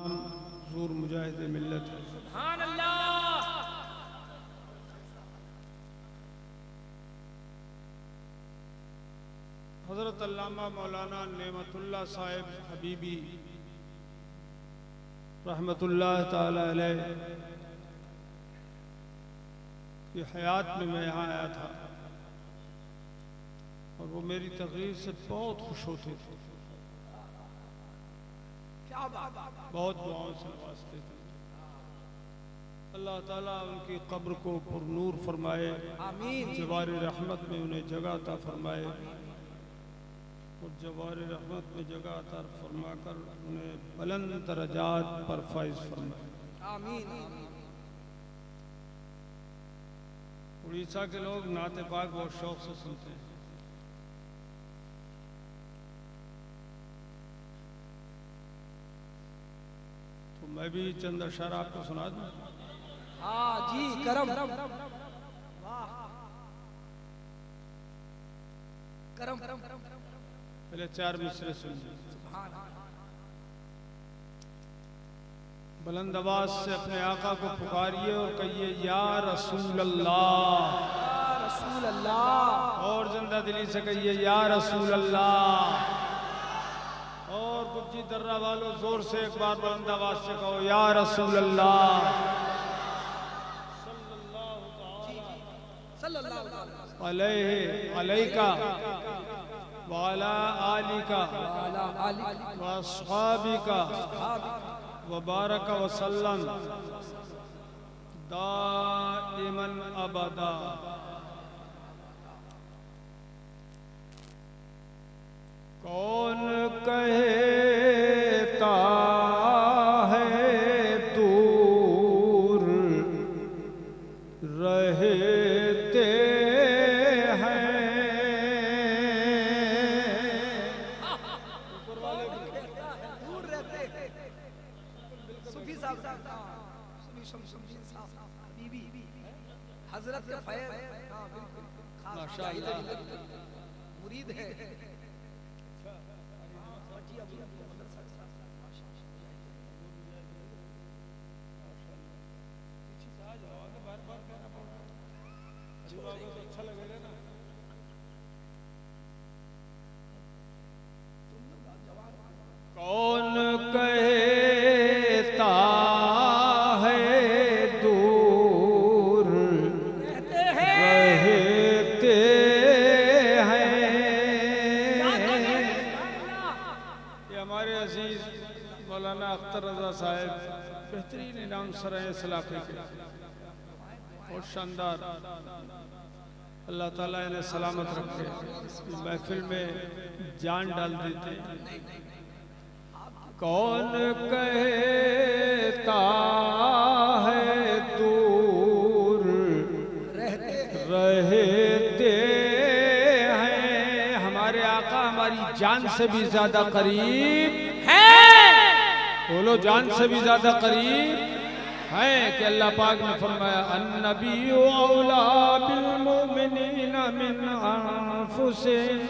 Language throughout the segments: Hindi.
ज़ूर मुजाहिद मिल्लत है। सुभान अल्लाह। हज़रत अल्लामा मौलाना नेमतुल्लाह साहिब हबीबी रहमतुल्लाह ताला अलैह की हयात में मैं यहाँ आया था और वो मेरी तकरीर से बहुत खुश होते थे, बहुत दुआओं से नवाजते थे। अल्लाह ताला उनकी कब्र को पुरनूर फरमाए, आमीन। जवार रहमत में उन्हें जगह अता फरमाए और जवार रहमत में जगह अता फरमा कर उन्हें बुलंद दरजात पर फाइज फरमाए, आमीन। उड़ीसा के लोग नाते पाक बहुत शौक से सुनते हैं। तो मैं भी चंद अशआर आपको सुना दूं। हाँ जी, करम करम पहले चार मिसरे सुनिए। बुलंद आवाज से अपने आका को पुकारिए और कहिए या रसूल अल्लाह, रसूल अल्लाह। और जिंदा दिली से कहिए या रसूल अल्लाह। और गुज्जी दर्रा वालों जोर से एक बार बुलंद आवाज से कहो या रसूल अल्लाह। सल्लल्लाहु अलैहि अलैका वाला आलिका व अस्हाबिका व बारक वसल्लम दाइमन अबदा। कौन कहता है दूर रहते हैं, दूर रहते हैं। सूफी साहब, सूफी शमशुद्दीन साहब हबीबी हजरत के फैज़, हाँ बिल्कुल खास माशाअल्लाह। मुरीद है। अच्छा लगेगा ना। कौन कहता है दूर रहते हैं। ये हमारे अजीज मौलाना अख्तर रजा साहब बेहतरीन इनाम सराय इस इलाके के, बहुत शानदार। अल्लाह ताला इन्हें सलामत रखे, महफिल में जान डाल देते। कौन कहता है दूर रहते हैं, हमारे आका हमारी जान से भी ज्यादा करीब है। बोलो, जान से भी ज्यादा करीब है कि अल्लाह पाक ने फरमाया अन्नबी औला बिल मोमिनीना मिन अनफुसिहिम,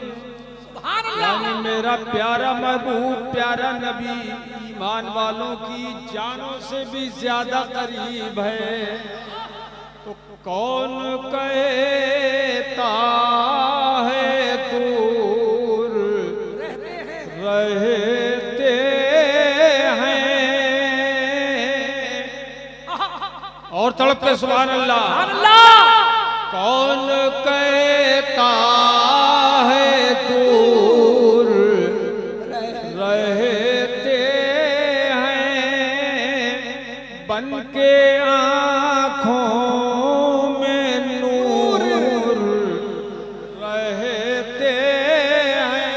यानी मेरा प्यारा महबूब प्यारा नबी ईमान वालों की जानों से भी ज्यादा करीब है। तो कौन कहता है दूर रहते हैं, और तड़प के सुभान अल्लाह। कौन कहता है दूर रहते हैं, बन के आँखों में नूर रहते हैं,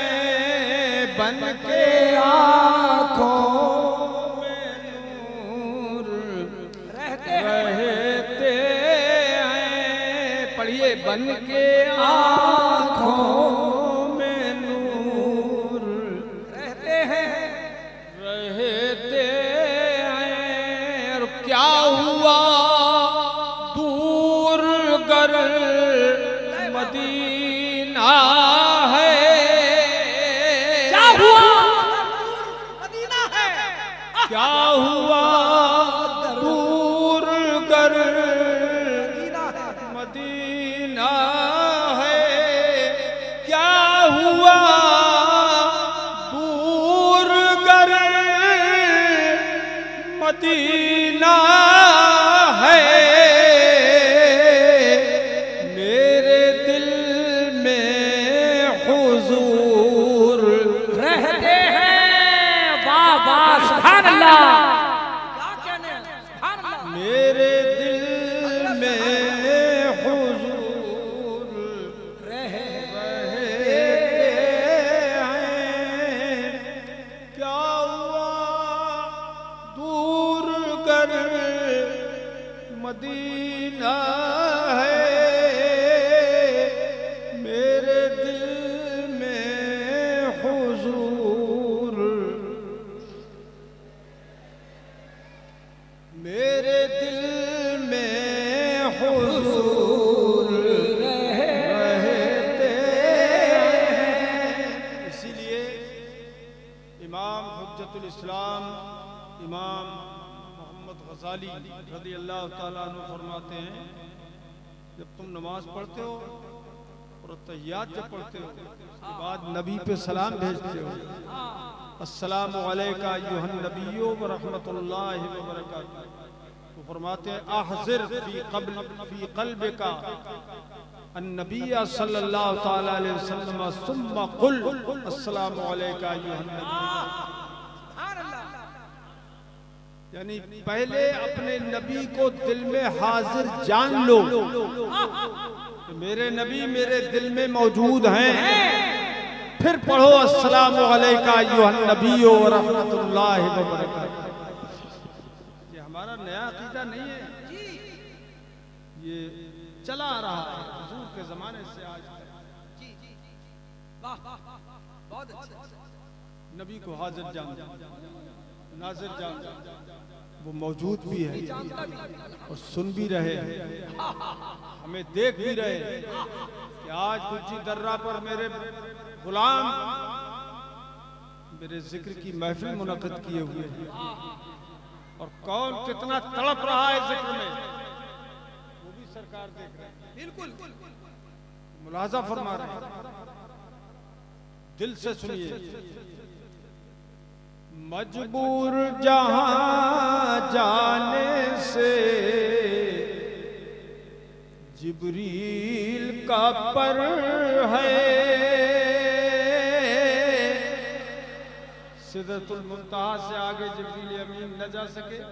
बन के आँखों में नूर रहते हैं। पढ़िए, बन के आँखों में नूर रहते हैं। और क्या हुआ दूर गर मदीना है, क्या हुआ हुआ दूर कर मदीना है, क्या हुआ दूर कर मदीना है, मेरे दिल में हुजूर रहते हैं। वाह वाह सुभान अल्लाह, क्या कहने सुभान अल्लाह। मेरे दिल में हुजूर रहते हैं, क्या हुआ दूर कर मदीना है, मेरे दिल में हुजूर, मेरे दिल में हुजूर रहते हैं। इसीलिए इमाम हुज्जतुल इस्लाम इमाम मोहम्मद गज़ाली रज़ी अल्लाह ताला अन्हु फरमाते हैं, जब तुम नमाज पढ़ते हो और तहियात जब पढ़ते हो उसके बाद नबी पे सलाम भेजते हो, अस्सलामु अलैका अय्युहन नबिय्यु व रहमतुल्लाहि व बरकातुहू, तो फरमाते हैं अहज़िर फी क़ल्बिका अन्नबिय्य सल्लल्लाहु तआला अलैहि वसल्लम सुम्मा क़ुल अस्सलामु अलैका अय्युहन नबिय्यु, यानी पहले अपने नबी को दिल में हाजिर जान लो कि मेरे नबी मेरे दिल में मौजूद हैं, फिर पढ़ो अस्सलामु अलैका अय्युहन नबिय्यु व रहमतुल्लाहि व बरकातुहू। ये हमारा नया अकीदा नहीं है, ये चला आ रहा है हुजूर के जमाने से आज तक। जी जी वाह बहुत अच्छा। नबी को हाजिर जान, नाजिर जान, वो मौजूद भी है और सुन भी रहे हैं, हमें देख भी रहे हैं कि आज गुज्जी दर्रा पर मेरे गुलाम मेरे जिक्र की महफिल मुनक़िद किए हुए हैं, और कौन कितना तड़प रहा है जिक्र में वो भी सरकार देख रहे हैं, बिल्कुल मुलाजा फरमा रहे हैं। दिल से सुनिए, मजबूर जहां जाने से जिब्रील का पर है, सिदरतुल मुंतहा से आगे जिब्रील अमीन न जा सके तो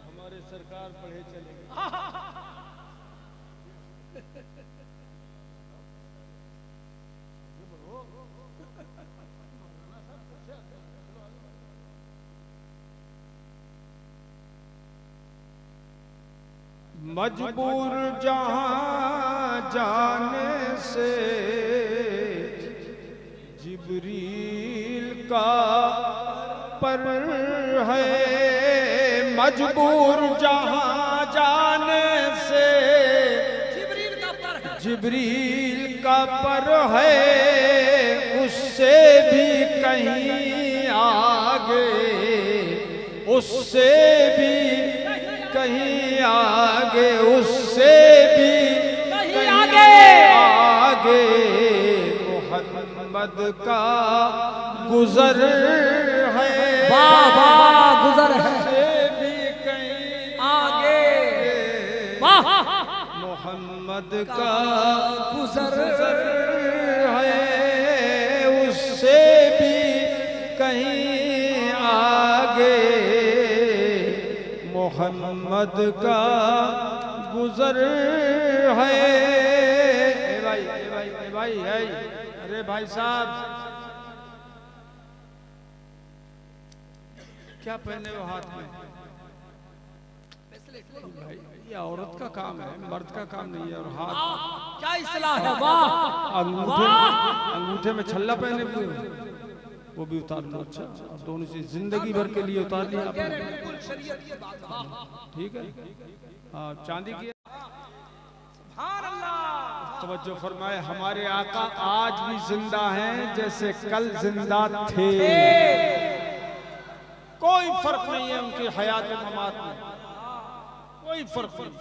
हमारे सरकार पढ़े चले। मजबूर जहां जाने से जिब्रील का पर है, मजबूर जहां जाने से जिब्रील का पर है, उससे भी कहीं आगे, उससे भी कहीं आगे, उससे भी कहीं आगे मोहम्मद का गुजर है, बाबा गुजर है, उससे भी कहीं आगे वाह मोहम्मद का गुजर है, उससे भी कहीं आगे मोहम्मद का गुजर है। ए भाई ए भाई ए भाई है, अरे भाई साहब क्या पहने हो हाथ में? भाई ये औरत का काम है, मर्द का काम नहीं है। और हाथ क्या इस्लाह है, वाह अंगूठे में छल्ला पहने हुए वो भी उतार लो। अच्छा, और दोनों से जिंदगी भर के लिए उतार लिया आपने, ठीक है। हाँ, चांदी की तवज्जो फरमाए, हमारे आका आज भी जिंदा हैं जैसे कल जिंदा थे। कोई फर्क नहीं है उनकी हयात और ममात में, कोई फर्क नहीं।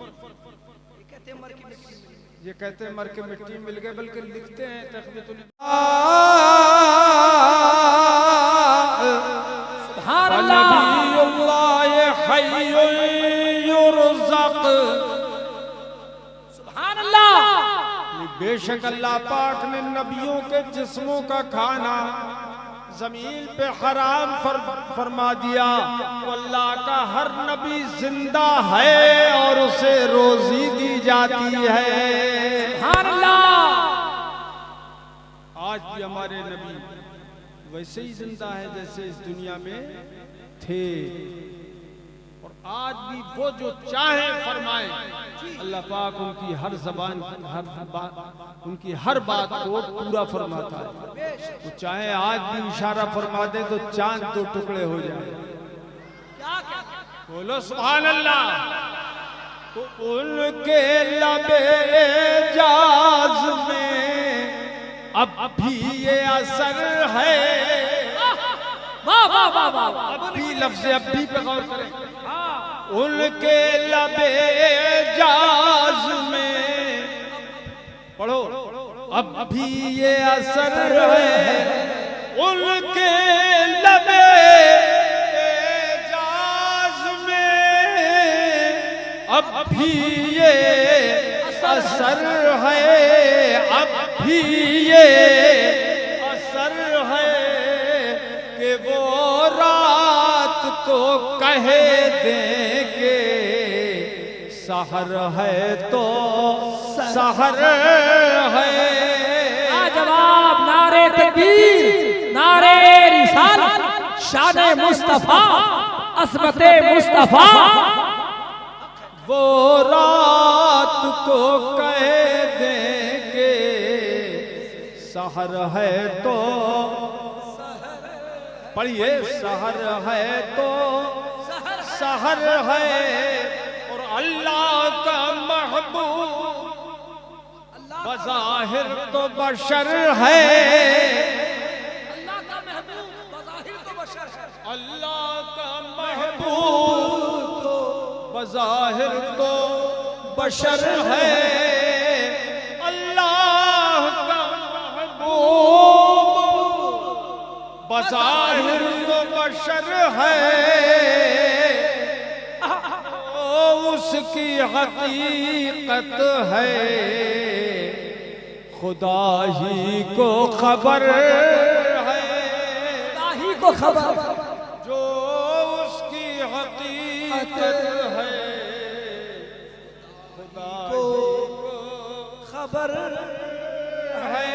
ये कहते हैं मर के मिट्टी मिल गए, बल्कि लिखते हैं तकबीतुल सुभान अल्लाह। सुभान अल्लाह। बेशक अल्लाह पाक ने नबियों के जिस्मों का खाना जमीन पे हराम फरमा दिया। तो अल्लाह का हर नबी जिंदा है और उसे रोजी दी जाती है। सुभान अल्लाह। आज भी हमारे नबी वैसे ही जिंदा है जैसे इस दुनिया में थे, और आज भी वो जो चाहे फरमाए। अल्लाह पाक उनकी हर जबान उनकी हर बात को पूरा फरमाता है। वो चाहे आज भी इशारा फरमा दे तो चांद दो टुकड़े हो जाए। बोलो सुभान अल्लाह। तो उनके लबे जाज में अब भी ये असर है। वाह वाह वाह वाह। अब भी लफ्ज़ अब भी पे गौर करें। उनके लबे जाज में पढ़ो, अब भी ये असर है। उनके लबे जाज में अब भी ये असर है। अब भी ये असर है कि वो रात को कहे देंगे सहर है तो सहर है। जवाब नारे तकबीर, नारे रिसालत, शान मुस्तफा, असमते मुस्तफा। वो रात को कह देंगे सहर है तो पढ़िए, सहर है तो सहर है। और अल्लाह का महबूब बज़ाहिर तो बशर है। अल्लाह का महबूब बज़ाहिर तो बशर है। अल्लाह का महबूब तो बज़ाहिर तो बशर है। अल्लाह का महबूब बज़ाहिर तो बशर है। उसकी हकीकत है खुदा ही को खबर है। खुदा ही को खबर। जो उसकी हकीकत है खुदा को खबर है।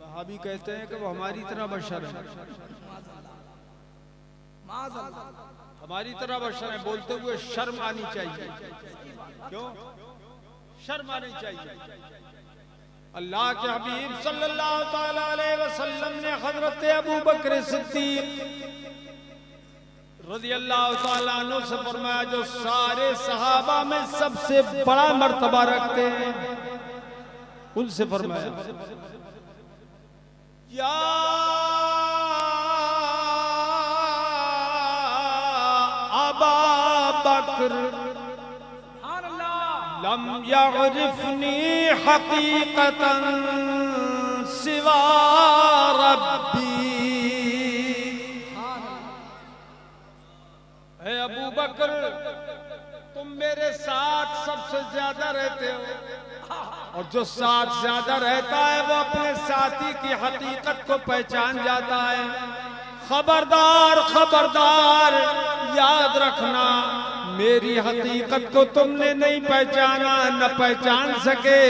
वहाबी कहते हैं कि वो हमारी तरह बशर है, हमारी तरह बशर है। बोलते हुए शर्म आनी चाहिए। क्यों शर्म आनी चाहिए? अल्लाह के हबीब सल्लल्लाहु ताला अलैहि वसल्लम ने हजरत अबू बकर सिद्दीक रज़ियल्लाहु ताला अन्हु से फरमाया, जो सारे सहाबा में सबसे बड़ा मर्तबा रखते हैं, उनसे फरमाया, या अबा बकर लम यअरिफनी हकीकतन सिवा रब्बी। है अबू बकर, तुम मेरे साथ सबसे ज्यादा रहते हो, और जो साथ ज्यादा रहता है वो अपने साथी की हकीकत को पहचान जाता है। खबरदार खबरदार, याद रखना, मेरी हकीकत को तुमने नहीं पहचाना, न पहचान सके।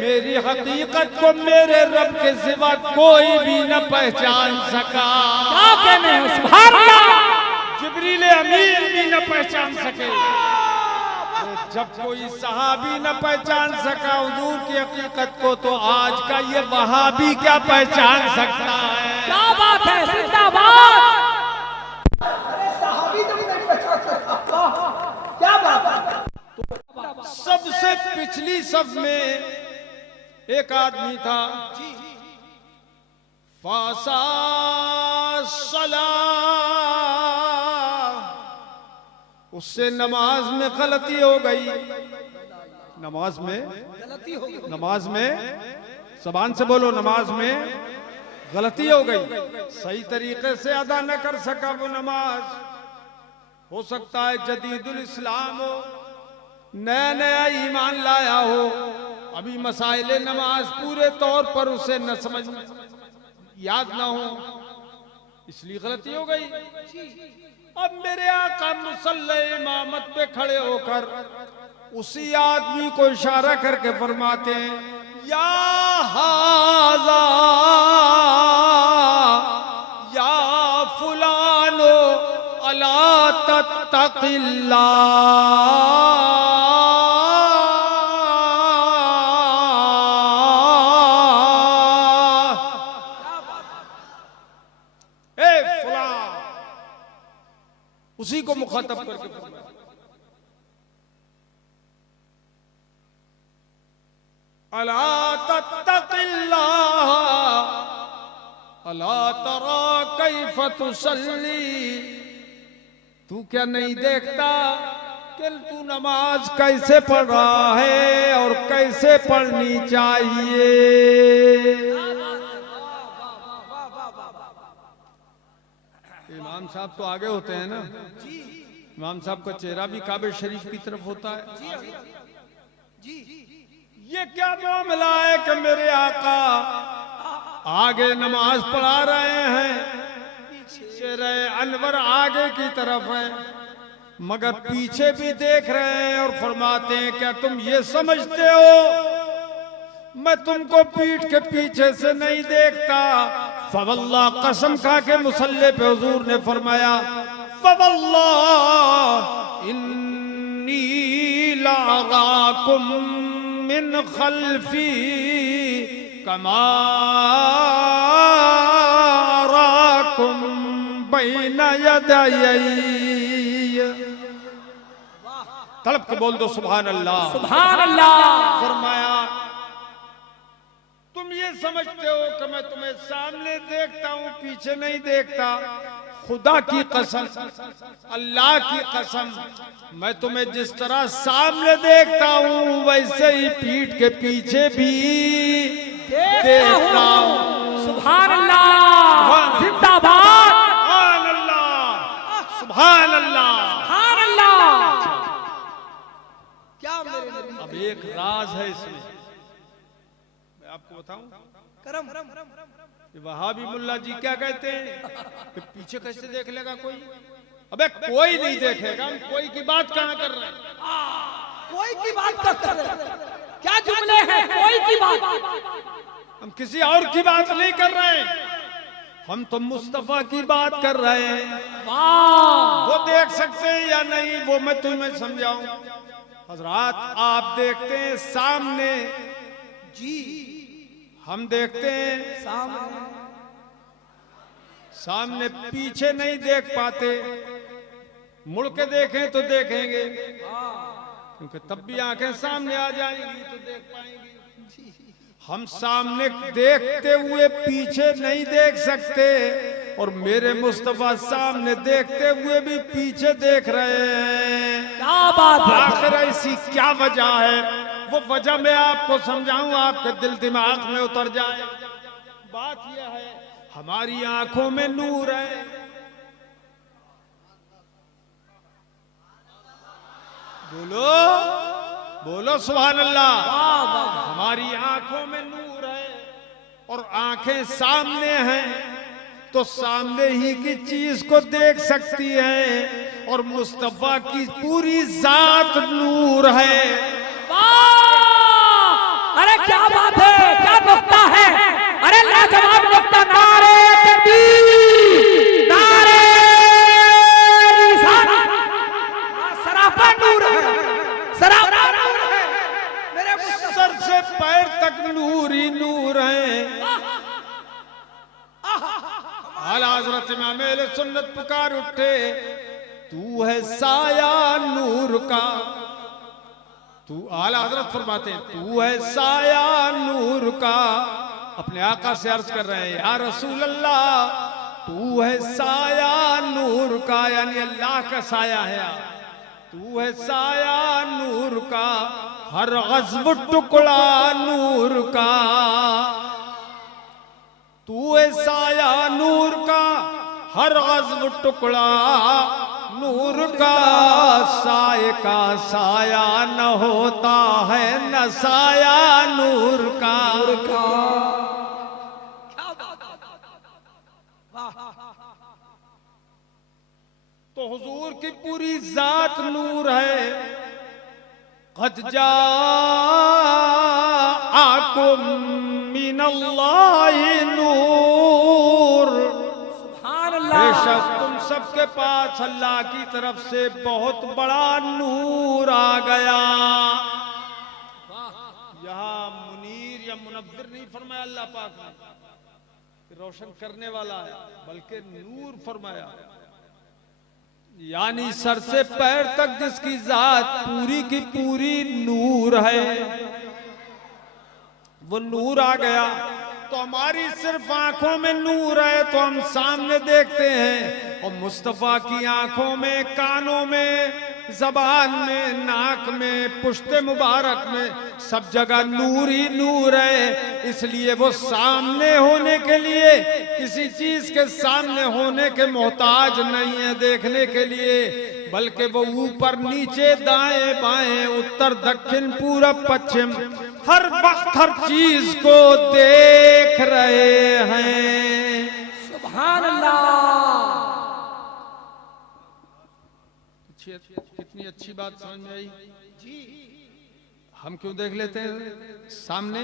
मेरी हकीकत को मेरे रब के सिवा कोई भी न पहचान सका। क्या कहने हैं? सुभान अल्लाह। जिब्रील अमीन भी न पहचान सके। जब कोई सहाबी न पहचान सका हुजूर की हकीकत को, तो आज का ये वहाबी क्या पहचान सकता है? क्या बात है, जिंदाबाद। सहाबी तो नहीं पहचान सकता। क्या बात है। सबसे पिछली सब में एक आदमी था, फासा सला, उससे नमाज में गलती हो गई। नमाज में गलती हो गई। नमाज में, जबान से बोलो, नमाज में गलती हो गई, सही तरीके से अदा न कर सका वो नमाज। हो सकता है जदीदुल इस्लाम हो, नया नया ईमान लाया हो, अभी मसाइले नमाज पूरे तौर पर उसे न समझ याद ना हो, इसलिए गलती हो गई। अब मेरे आका मुसल्ले इमामत पे खड़े होकर उसी आदमी को इशारा करके फरमाते हैं, या हाज़ा या फुलानो अला तत्तक़िल्लाह। उसी को मुखातब करके अला तत्तक़िल्लाह अला तरा कैफ़ तुसल्ली, तू क्या नहीं देखता कि तू नमाज कैसे पढ़ रहा है और कैसे पढ़नी चाहिए। इमाम साहब तो आगे होते हैं ना, इमाम साहब का चेहरा भी काबे शरीफ की तरफ होता है। ये क्या मामला है कि मेरे आका आगे नमाज पढ़ा रहे हैं, चेहरे अनवर आगे की तरफ है, मगर पीछे भी देख रहे हैं और फरमाते हैं, क्या तुम ये समझते हो मैं तुमको पीठ के पीछे से नहीं देखता? फवल्लाह, कसम खा के मुसल्ले पे हुजूर ने फरमाया, फवल्लाह इन्नी लाराकुम मिन खल्फी कमा राकुम बैन यदयी। तड़प के बोल दो सुभान अल्लाह, सुभान अल्लाह। फरमाया, तुम ये समझते हो कि मैं तुम्हें सामने देखता हूँ पीछे नहीं देखता? खुदा की कसम, अल्लाह की कसम, मैं तुम्हें जिस तरह सामने देखता हूँ वैसे ही पीठ के पीछे भी देखता हूँ। सुभान अल्लाह, जिंदाबाद, सुभान अल्लाह, सुभान अल्लाह, सुभान अल्लाह। क्या मेरे नबी? अब एक राज है इसमें, मैं आपको बताऊं। करम वहाबी मुल्ला जी क्या कहते हैं कि पीछे कैसे देख लेगा कोई? अबे कोई नहीं देखेगा, हम कोई की बात कहाँ कर रहे हैं? कोई की बात कर रहे हैं? क्या जुमले हैं, कोई की बात। हम किसी और की बात नहीं कर रहे हैं, हम तो मुस्तफा की बात कर रहे हैं। वाह, वो देख सकते हैं या नहीं वो मैं तुम्हें समझाऊं। हजरात, आप देखते हैं सामने, जी हम देखते हैं सामने, पीछे नहीं देख पाते। मुड़ के देखें तो देखेंगे, क्योंकि तब भी आंखें सामने आ जाएंगी तो देख पाएंगे। हम सामने देखते हुए पीछे नहीं देख सकते, और मेरे मुस्तफा सामने देखते हुए भी पीछे देख रहे हैं। क्या बात है। आखिर ऐसी क्या वजह है? वो वजह मैं आपको समझाऊं, आपके दिल दिमाग में उतर जाए। बात यह है, हमारी आंखों में नूर है। बोलो बोलो सुभान अल्लाह। हमारी आंखों में नूर है और आंखें सामने हैं तो सामने ही की चीज को देख सकती है, और मुस्तफा की पूरी जात नूर है। अरे क्या बात है, क्या नुक्ता है, अरे लाजवाब नुक्ता। नारे तकबीर, नारे रिसालत। सरापा नूर है, सरापा नूर है। मेरे मुस्तफा सर से पैर तक नूर ही नूर है। आला हजरत इमाम अहले सुन्नत पुकार उठे, तू है साया नूर का। तू, आला हजरत फरमाते हैं, तू है साया नूर का, अपने आका से अर्ज कर रहे हैं, या रसूल अल्लाह तू है साया नूर का, यानी अल्लाह का साया है, तू है साया नूर का, हर गज़्ब टुकड़ा नूर का, तू है साया नूर का, हर गज़्ब टुकड़ा नूर का, साए का साया न होता है न साया नूर का। तो हुजूर की पूरी जात नूर है। क़द जाअकुम मिनल्लाहि नूर, बेशक तुम सबके पास अल्लाह की तरफ से बहुत बड़ा नूर आ गया। यहाँ मुनीर या मुनव्विर नहीं फरमाया अल्लाह पाक ने, रोशन करने वाला है, बल्कि नूर फरमाया, यानी सर से पैर तक जिसकी जात पूरी की पूरी नूर है, वो नूर आ गया। तो हमारी सिर्फ आंखों में नूर है तो हम सामने देखते हैं, और मुस्तफा की आंखों में, कानों में, जबान में, नाक में, पुश्ते मुबारक में, सब जगह नूर ही नूर है। इसलिए वो सामने होने के लिए, किसी चीज के सामने होने के मोहताज नहीं है देखने के लिए, बल्कि वो ऊपर नीचे, दाएं बाएं, उत्तर दक्षिण, पूरब पश्चिम, हर वक्त हर चीज को देख रहे हैं। सुभान अल्लाह। कितनी अच्छी बात समझ में आई जी। हम क्यों देख लेते हैं सामने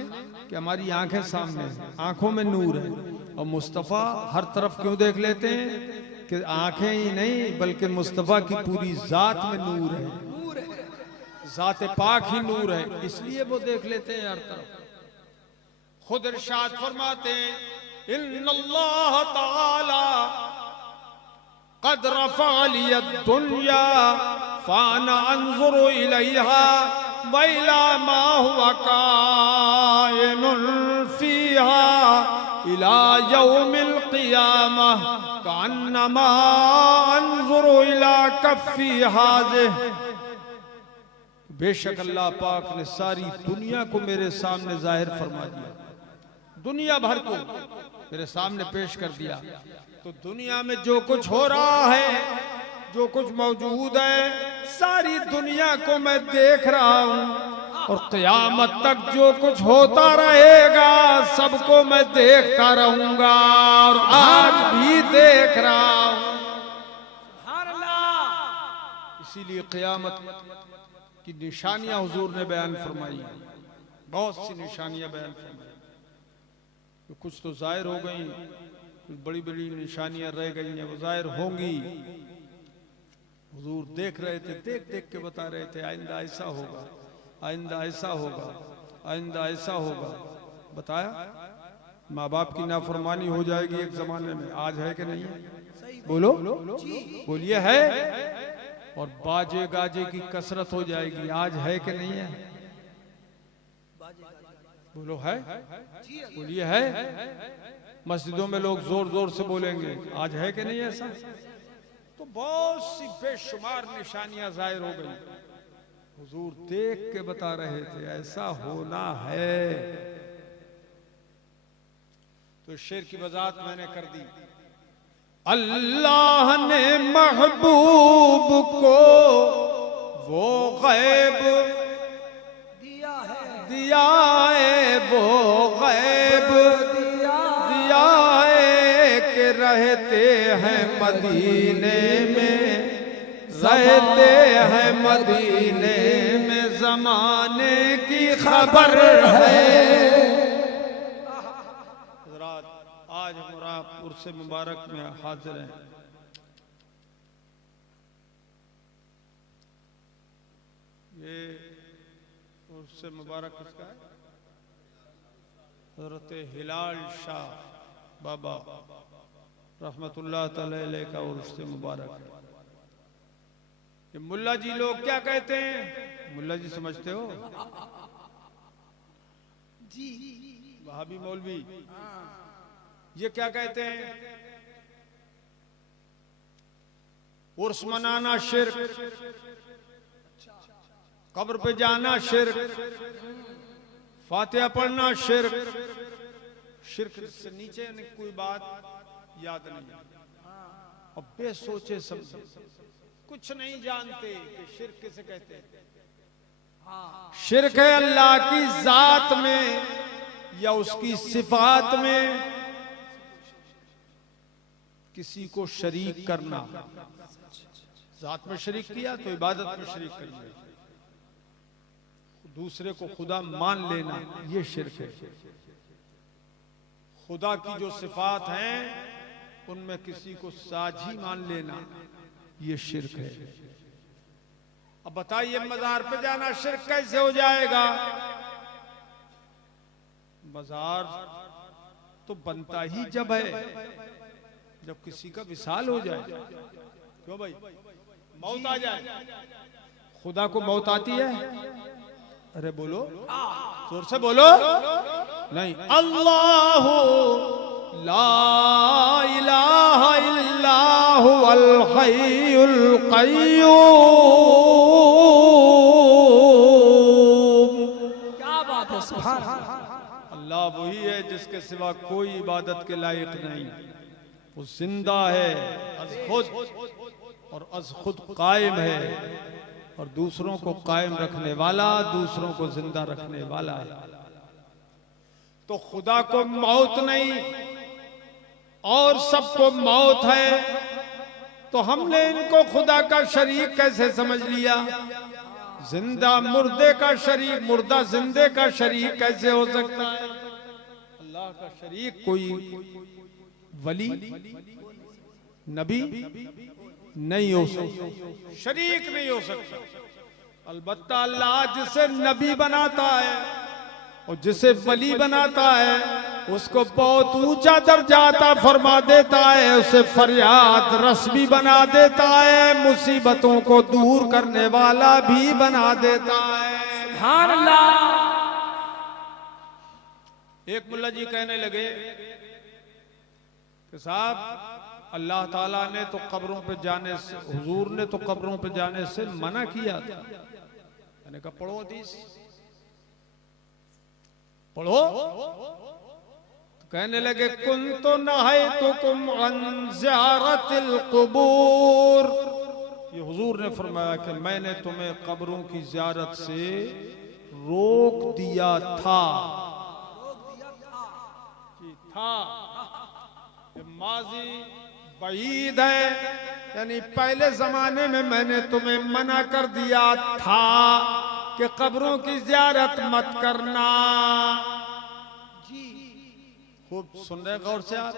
कि हमारी आंखें सामने हैं, आंखों में नूर है, और मुस्तफा हर तरफ क्यों देख लेते हैं कि आंखें ही नहीं बल्कि मुस्तफा की पूरी जात में नूर है, जात पाक ही नूर है, इसलिए वो देख लेते हैं हर तरफ। खुद इरशाद फरमाते हैं, इन्नल्लाह ताला क़द रफ़अ लिय दुनिया फ़अना अंज़ुरु इलैहा व इला मा हुवा काइनुन फ़ीहा इला यौमिल क़ियामह कअन्नमा अंज़ुरु इला कफ़्फ़ी हाज़िह। बेशक अल्लाह पाक ने सारी दुनिया को मेरे सामने जाहिर फरमा दिया, दुनिया भर को मेरे सामने पेश कर दिया। तो दुनिया में जो कुछ हो रहा है, जो कुछ मौजूद है, सारी दुनिया को मैं देख रहा हूं, और क़यामत तक जो कुछ होता रहेगा सबको मैं देखता रहूंगा, और आज भी देख रहा हूं। इसीलिए क़यामत की निशानियां हुजूर ने बयान फरमाई, बहुत सी निशानियां बयान फरमाई। तो कुछ तो जाहिर हो गई, कुछ बड़ी बड़ी निशानियां रह गई हैं, वो जाहिर होंगी। हुजूर देख रहे थे, देख देख के बता रहे थे, आइंदा ऐसा होगा, आइंदा ऐसा होगा, आइंदा ऐसा होगा। बताया माँ बाप की नाफरमानी हो जाएगी एक जमाने में, आज है कि नहीं है? बोलो बोलिए है। और बाजे गाजे की कसरत हो जाएगी, आज है कि नहीं है? बोलो है, बोलिए है। मस्जिदों में लोग जोर जोर से बोलेंगे, आज है कि नहीं ऐसा? तो बहुत सी बेशुमार निशानियां जाहिर हो गई। हुजूर देख के बता रहे थे ऐसा होना है। तो शेर की वजाहत मैंने कर दी। अल्लाह ने महबूब को वो गैब दिया है, वो गैब दिया है कि रहते हैं मदीने में, रहते हैं मदीने में, जमाने की खबर है। आज हम उर्स मुबारक में हाजिर हैं। ये उर्स मुबारक किसका है? हज़रत हिलाल शाह बाबा रहमतुल्लाह तआला अलैह का उर्स मुबारक है। ये मुल्ला जी लोग क्या कहते हैं? मुल्ला जी समझते हो जी? वहाबी मौलवी ये क्या कहते हैं, उर्स मनाना शिर्क, कब्र पे जाना शिर्क, फातिहा पढ़ना शिर्क। शिर्क से नीचे कोई बात याद नहीं, और बेसोचे समझे कुछ नहीं जानते कि शिर्क किसे कहते हैं। शिर्क है अल्लाह की जात में या उसकी सिफात में किसी को शरीक करना। जात में शरीक किया तो इबादत में शरीक करना, दूसरे को खुदा मान लेना ये शिर्क है। खुदा की जो सिफात हैं उनमें किसी को साझी मान लेना ये शिर्क है। अब बताइए मजार पे जाना शिर्क कैसे हो जाएगा? मजार तो बनता ही जब है जब किसी का विसाल हो जाए। क्यों भाई, मौत आ जाए। खुदा को मौत आती है? अरे बोलो, जोर से बोलो। नहीं, अल्लाह ला इलाहा इल्लाहु अल हय्युल क़य्यूम। क्या बात है, सुभान अल्लाह। अल्लाह वही है जिसके सिवा कोई इबादत के लायक नहीं। वो जिंदा है अज खुद और अज खुद कायम है, और दूसरों को कायम रखने वाला, दूसरों को जिंदा रखने वाला है। तो खुदा को मौत नहीं और सबको मौत है, तो हमने इनको खुदा का शरीक कैसे समझ लिया? जिंदा मुर्दे का शरीक, मुर्दा जिंदे का शरीक कैसे हो सकता है? अल्लाह का शरीक कोई वली नबी नहीं हो सकता, शरीक नहीं हो सकता। अलबत्ता अल्लाह जिसे नबी बनाता है और जिसे वली बनाता है उसको बहुत ऊंचा दर्जा अता फरमा देता है, उसे फरियाद रस भी बना देता है, मुसीबतों को दूर करने वाला भी बना देता है। सुभान अल्लाह। एक मुल्ला जी कहने लगे कि साहब अल्लाह ताला ने तो कब्रों पे जाने से, हुजूर ने तो कब्रों पे जाने से मना किया था। मैंने कहा पढ़ो हदीस, पढ़ो। तो कहने लगे कुन्तु नहयतुकुम अन ज़ियारतिल क़ुबूर। ये हुजूर ने फरमाया कि मैंने तुम्हें कब्रों की ज़ियारत से रोक दिया था। ये माजी बईद है, यानी पहले जमाने में मैंने तुम्हें मना कर दिया था कि कब्रों की ज़ियारत मत करना। खूब सुन रहे गौर से आप।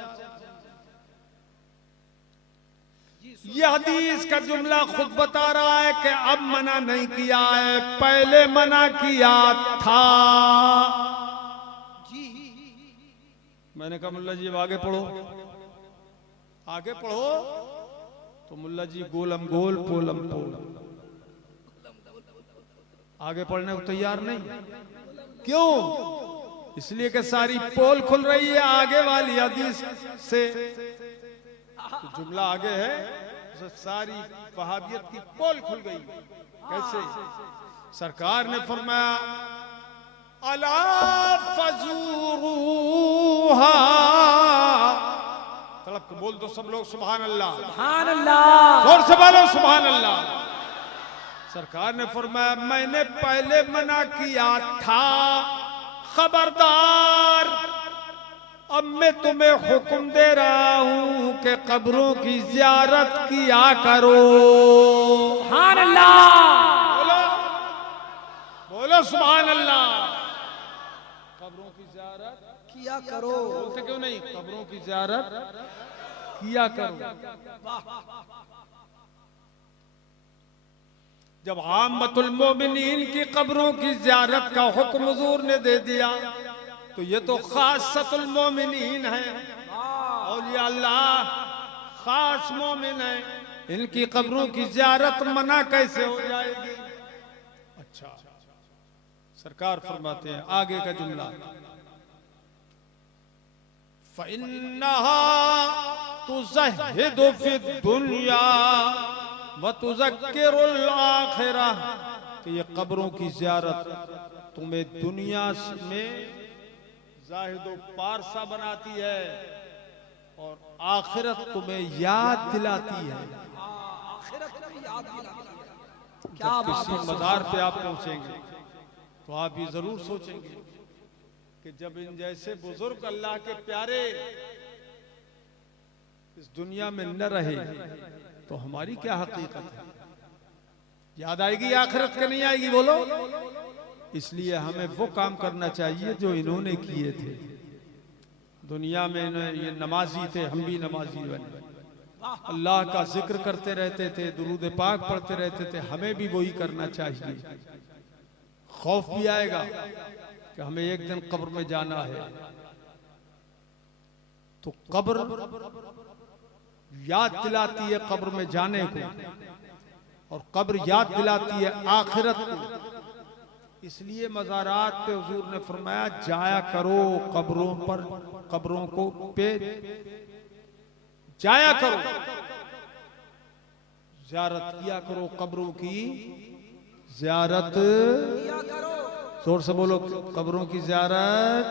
यह हदीस का जुमला खुद बता रहा है कि अब मना नहीं किया है, पहले मना किया था। मैंने कहा मुल्ला जी अब आगे पढ़ो, आगे पढ़ो। तो मुल्ला जी गोलम गोल पोलम पोल, आगे पढ़ने को तैयार नहीं। क्यों? इसलिए कि सारी पोल खुल रही है आगे वाली हदीस से। तो जुमला आगे है, तो सारी वहाबियत की पोल खुल गई। कैसे? सरकार ने फरमाया अला फज़ूरूहा। तड़प के बोल दो सब लोग सुभान अल्लाह, सुभान अल्लाह। और से बोलो सुभान अल्लाह। सरकार ने फरमाया मैंने पहले मना किया था, खबरदार अब मैं तुम्हें हुक्म दे रहा हूं कि कब्रों की ज़ियारत किया करो। सुभान अल्लाह। बोलो बोलो सुभान अल्लाह। कब्रों की ज़ियारत किया करो। बोलते क्यों नहीं? कब्रों की ज़ियारत किया करो। जब आम्मतुल मोमिनीन की कब्रों की ज़ियारत का हुक्म हुजूर ने दे दिया तो ये तो खासतुल मोमिनीन है, औलिया अल्लाह खास मोमिन है, इनकी कब्रों की ज़ियारत मना कैसे हो जाएगी? अच्छा, सरकार फरमाते हैं आगे का जुमला फ़इन्नहा तुज़हिदु फ़िद्दुनिया व तुज़क्किरुल आखिरह, कि ये कब्रों की ज़ियारत तुम्हें दुनिया में ज़ाहिद व पारसा बनाती है और आखिरत तुम्हें याद दिलाती है। आखिरत में याद दिलाती है। क्या बात है। मज़ार पे आप पहुंचेंगे तो आप ये जरूर सोचेंगे कि जब इन जैसे बुजुर्ग अल्लाह के प्यारे इस दुनिया में न रहे तो हमारी क्या हकीकत है। याद आएगी आखिरत के नहीं आएगी बोलो। इसलिए हमें वो काम करना चाहिए जो इन्होंने किए थे। दुनिया में ये नमाजी थे, हम भी नमाजी बने, अल्लाह का जिक्र करते रहते थे, दुरूद पाक पढ़ते रहते थे। हमें भी वही करना चाहिए। खौफ भी आएगा कि हमें एक दिन कब्र में जाना है, तो कब्र याद दिलाती है कब्र में जाने को, और कब्र याद दिलाती है आखिरत को। इसलिए मज़ारात पे हुजूर ने फरमाया जाया करो कब्रों पर, कब्रों को पे जाया करो, ज़ियारत किया करो, कब्रों की ज़ियारत किया करो। जोर से बोलो, कब्रों की ज़ियारत,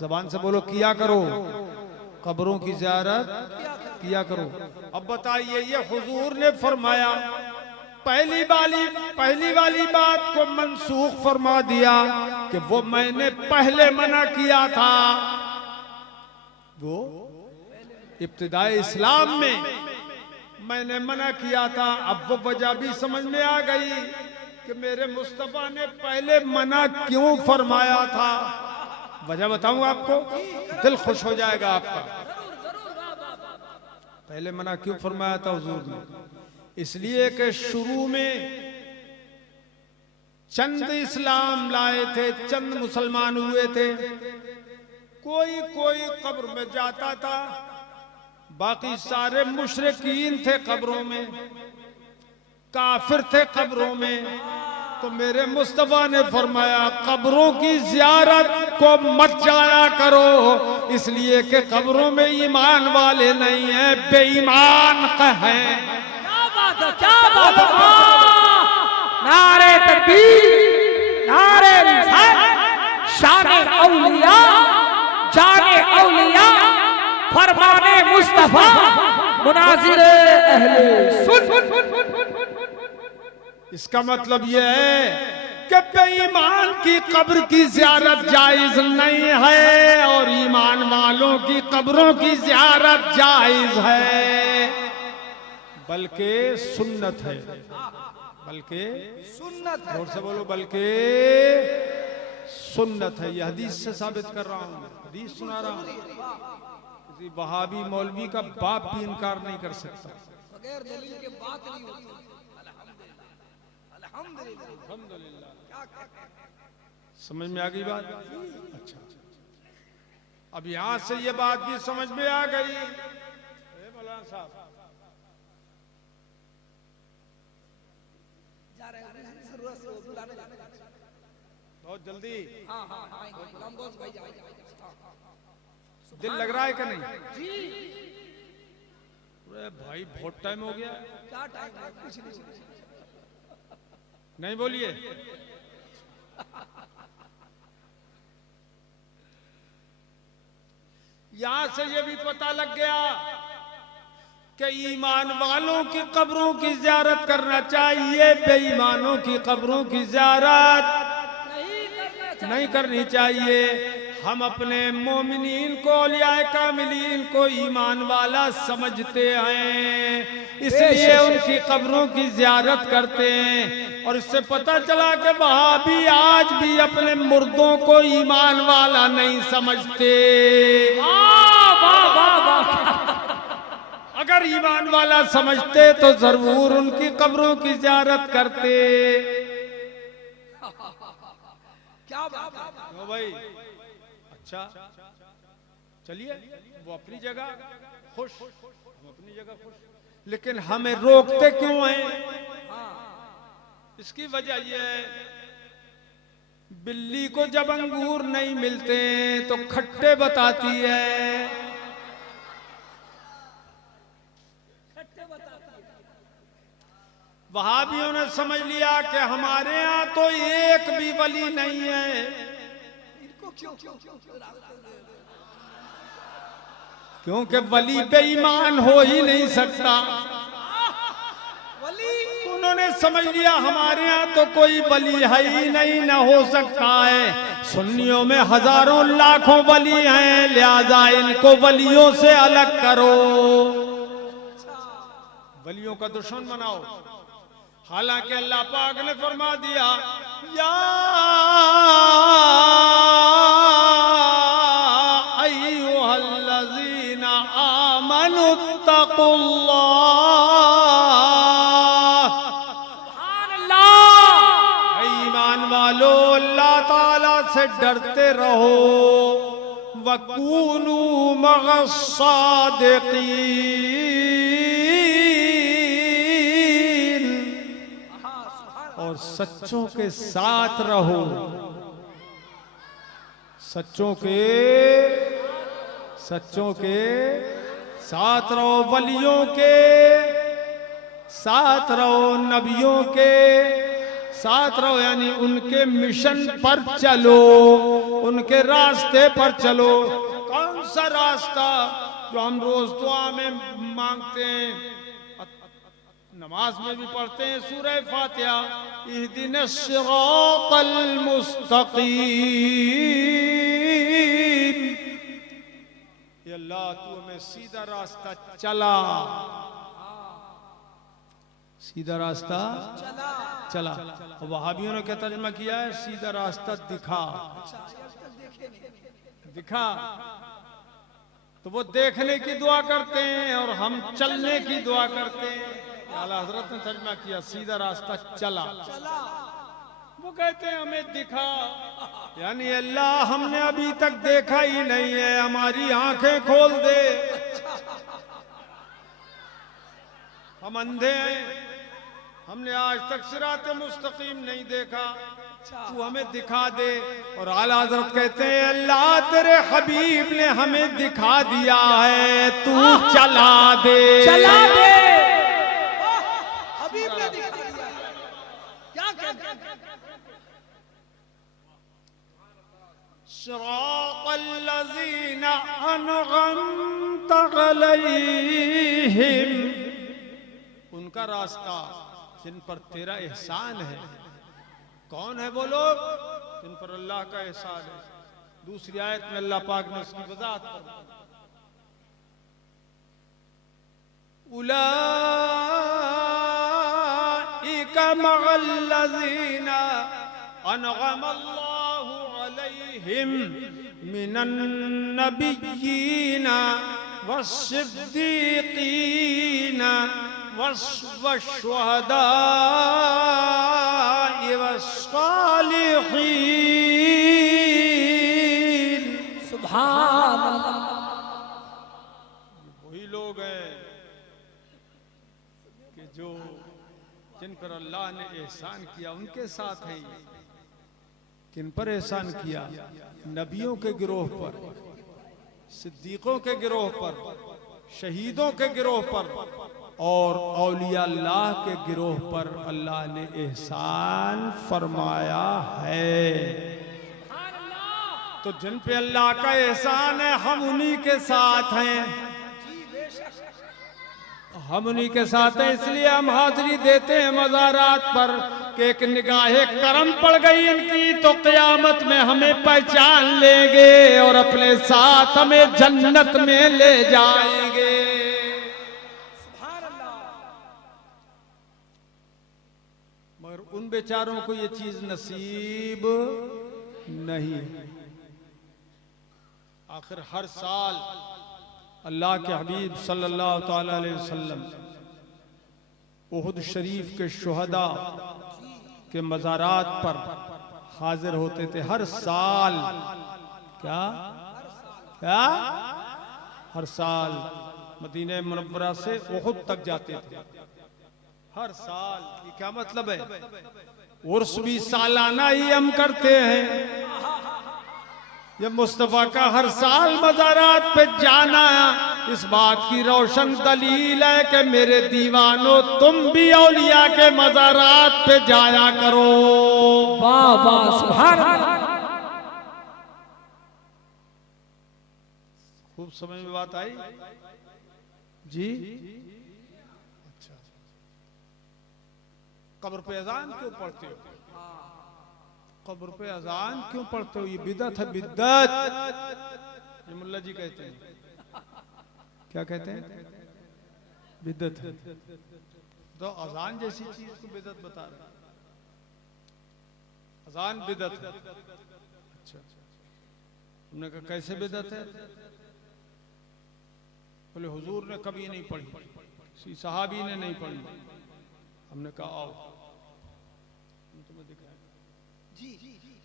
ज़बान से बोलो, किया करो, कब्रों की ज़ियारत किया करो। अब बताइए, ये हुजूर ने फरमाया, पहली वाली बात को मनसूख फरमा दिया कि वो मैंने पहले मना किया था। वो इब्तिदाए इस्लाम में मैंने मना किया था। अब वो वजह भी समझ में आ गई कि मेरे मुस्तफा ने पहले मना क्यों फरमाया था। वजह बताऊं आपको, दिल खुश हो जाएगा आपका। पहले मना क्यों फरमाया था हुजूर ने? इसलिए कि शुरू में चंद इस्लाम लाए थे, चंद मुसलमान हुए थे। कोई कब्र में जाता था, बाकी सारे मुशरिकीन थे कब्रों में, काफिर थे कब्रों में। तो मेरे मुस्तफा ने फरमाया कब्रों की ज़ियारत को मत जाया करो, इसलिए कि कब्रों में ईमान वाले नहीं हैं, बेईमान हैं। क्या बात है। नारे तकबीर, नारे रिसालत, शाने औलिया, जाने औलिया, फरमाने मुस्तफा, मुनाजिरे अहले सुन। इसका मतलब यह है कि बेईमान की कब्र की ज़ियारत जायज नहीं है और ईमान वालों की कब्रों की ज़ियारत जायज है, बल्कि सुन्नत है, बल्कि सुन्नत है। जोर से बोलो, बल्कि सुन्नत है। यह हदीस से साबित कर रहा हूं, हदीस सुना रहा हूं। किसी वहाबी मौलवी का बाप भी इनकार नहीं कर सकता। बगैर दलील के बात नहीं होती। अल्हम्दुलिल्लाह। समझ में आ गई बात? अच्छा, अब यहां से ये बात भी समझ में आ गई। मौलाना साहब जा रहे हैं, जरूरत से वो बुलाने जाने का। बहुत जल्दी। हाँ गुलाम गौस भाई जाएंगे। दिल लग रहा है कि नहीं? अरे भाई बहुत टाइम हो गया। क्या टाइम है? कुछ नहीं। नहीं बोलिए। यहां से ये भी पता लग गया कि ईमान वालों की कब्रों की ज़ियारत करना चाहिए, बेईमानों की कब्रों की ज़ियारत नहीं करनी चाहिए। हम अपने मोमिनीन को, औलियाए कामिलीन को ईमान वाला समझते हैं, इसलिए उनकी कब्रों की ज़ियारत करते हैं। और इससे पता चला कि वहाबी आज भी अपने मुर्दों को ईमान वाला नहीं समझते। अगर ईमान वाला समझते तो जरूर उनकी कब्रों की ज़ियारत करते। क्या बात है भाई? अच्छा चलिए, वो अपनी जगह खुश, हम अपनी जगह खुश, लेकिन हमें रोकते क्यों हैं? इसकी वजह यह है, बिल्ली को जब अंगूर नहीं मिलते तो खट्टे बताती है। वहाबियों ने समझ लिया कि हमारे यहाँ तो एक भी वली नहीं है। क्योंकि वली बेईमान हो ही नहीं सकता। उन्होंने समझ लिया हमारे यहाँ तो कोई वली है ही नहीं, न हो सकता है। सुन्नियों में हजारों लाखों वली हैं, लिहाजा इनको वलियों से अलग करो, वलियों का दुश्मन बनाओ। हालांकि अल्लाह पाक ने फरमा दिया या अय्युहल्लज़ीना आमनुत्तकुल्लाह, सुभानअल्लाह, ईमान वालो अल्लाह ताला से डरते रहो, वकूनू मअस्सादिकीन, और सच्चों के साथ रहो, सच्चों के साथ रहो, वलियों के साथ रहो, नबियों के साथ रहो, यानी उनके मिशन पर चलो, उनके रास्ते पर चलो। कौन सा रास्ता जो हम रोज दुआ में मांगते हैं, नमाज में भी पढ़ते हैं, सूरह फातिहा, इहदिनस सिरातल मुस्तकीम, ये अल्लाह तू हमें सीधा रास्ता चला, सीधा रास्ता चला। और वहाबियों ने क्या तर्जमा किया है, सीधा रास्ता दिखा, दिखा। तो वो देखने की दुआ करते हैं और हम चलने की दुआ करते हैं। आला हजरत ने तर्जमा किया सीधा रास्ता चला, वो कहते हैं हमें दिखा, यानी अल्लाह हमने अभी तक देखा ही नहीं है, हमारी आंखें खोल दे, हम अंधे हैं, हमने आज तक सिराते मुस्तकीम नहीं देखा, तू हमें दिखा दे। और आला हजरत कहते हैं अल्लाह तेरे हबीब ने हमें दिखा दिया है, तू चला दे, चला दे। हबीब ने दिखा दिया, क्या कहते हैं? सिरातल्लज़ीना अनअमत अलैहिम, उनका रास्ता जिन पर तेरा एहसान है। कौन है वो लोग जिन पर अल्लाह का एहसान है? दूसरी आयत में अल्लाह पाक ने उसकी वजाहत कर, उलाइका मअल्लज़ीना अनअमल्लाहु अलैहिम मिनन नबिय्यीना वस्सिद्दीक़ीना वश्शुहदाኢ वस्सालिहीन। सुभान अल्लाह, वही लोग हैं कि जो जिन पर अल्लाह ने एहसान किया उनके साथ हैं। किन पर एहसान किया? नबियों के गिरोह पर, सिद्दीकों के गिरोह पर, शहीदों के गिरोह पर और औलिया अल्लाह के गिरोह पर अल्लाह ने एहसान फरमाया है। तो जिन पे अल्लाह का एहसान है हम उन्हीं के साथ हैं, हम उन्हीं के साथ हैं। इसलिए हम हाजिरी देते हैं मज़ारात पर कि एक निगाहे करम पड़ गई इनकी तो क़यामत में हमें पहचान लेंगे और अपने साथ हमें जन्नत में ले जाएंगे। मगर उन बेचारों को ये चीज नसीब नहीं। आखिर हर साल अल्लाह के हबीब सल्लल्लाहु ताला अलैहि वसल्लम उहुद शरीफ के शुहदा के मज़ारात पर हाजिर होते थे। हर साल क्या क्या हर साल मदीने मुनव्वरा से उहुद तक जाते थे। हर साल, ये क्या मतलब है? उर्स भी सालाना ही हम करते हैं। ये मुस्तफा का हर साल मज़ारात पे जाना इस बात की रोशन दलील है कि मेरे दीवानों तुम भी औलिया के मज़ारात पे जाया करो। वाह वाह सुभान अल्लाह। खूब समझ में बात आई जी। अच्छा, कब्र पे अजान क्यों पढ़ते हो? कब्र पे अजान क्यों पढ़ते हो? ये बिदअत है, बिदअत। ये मुल्ला जी कहते हैं। क्या कहते हैं? बिदअत है। तो अजान जैसी चीज को बिदअत बता रहे हैं। अजान बिदअत है। अच्छा, हमने कहा कैसे बिदअत है? बोले हुजूर ने कभी नहीं पढ़ी, किसी सहाबी ने नहीं पढ़ी। हमने कहा आओ तुम्हें दिखाएं।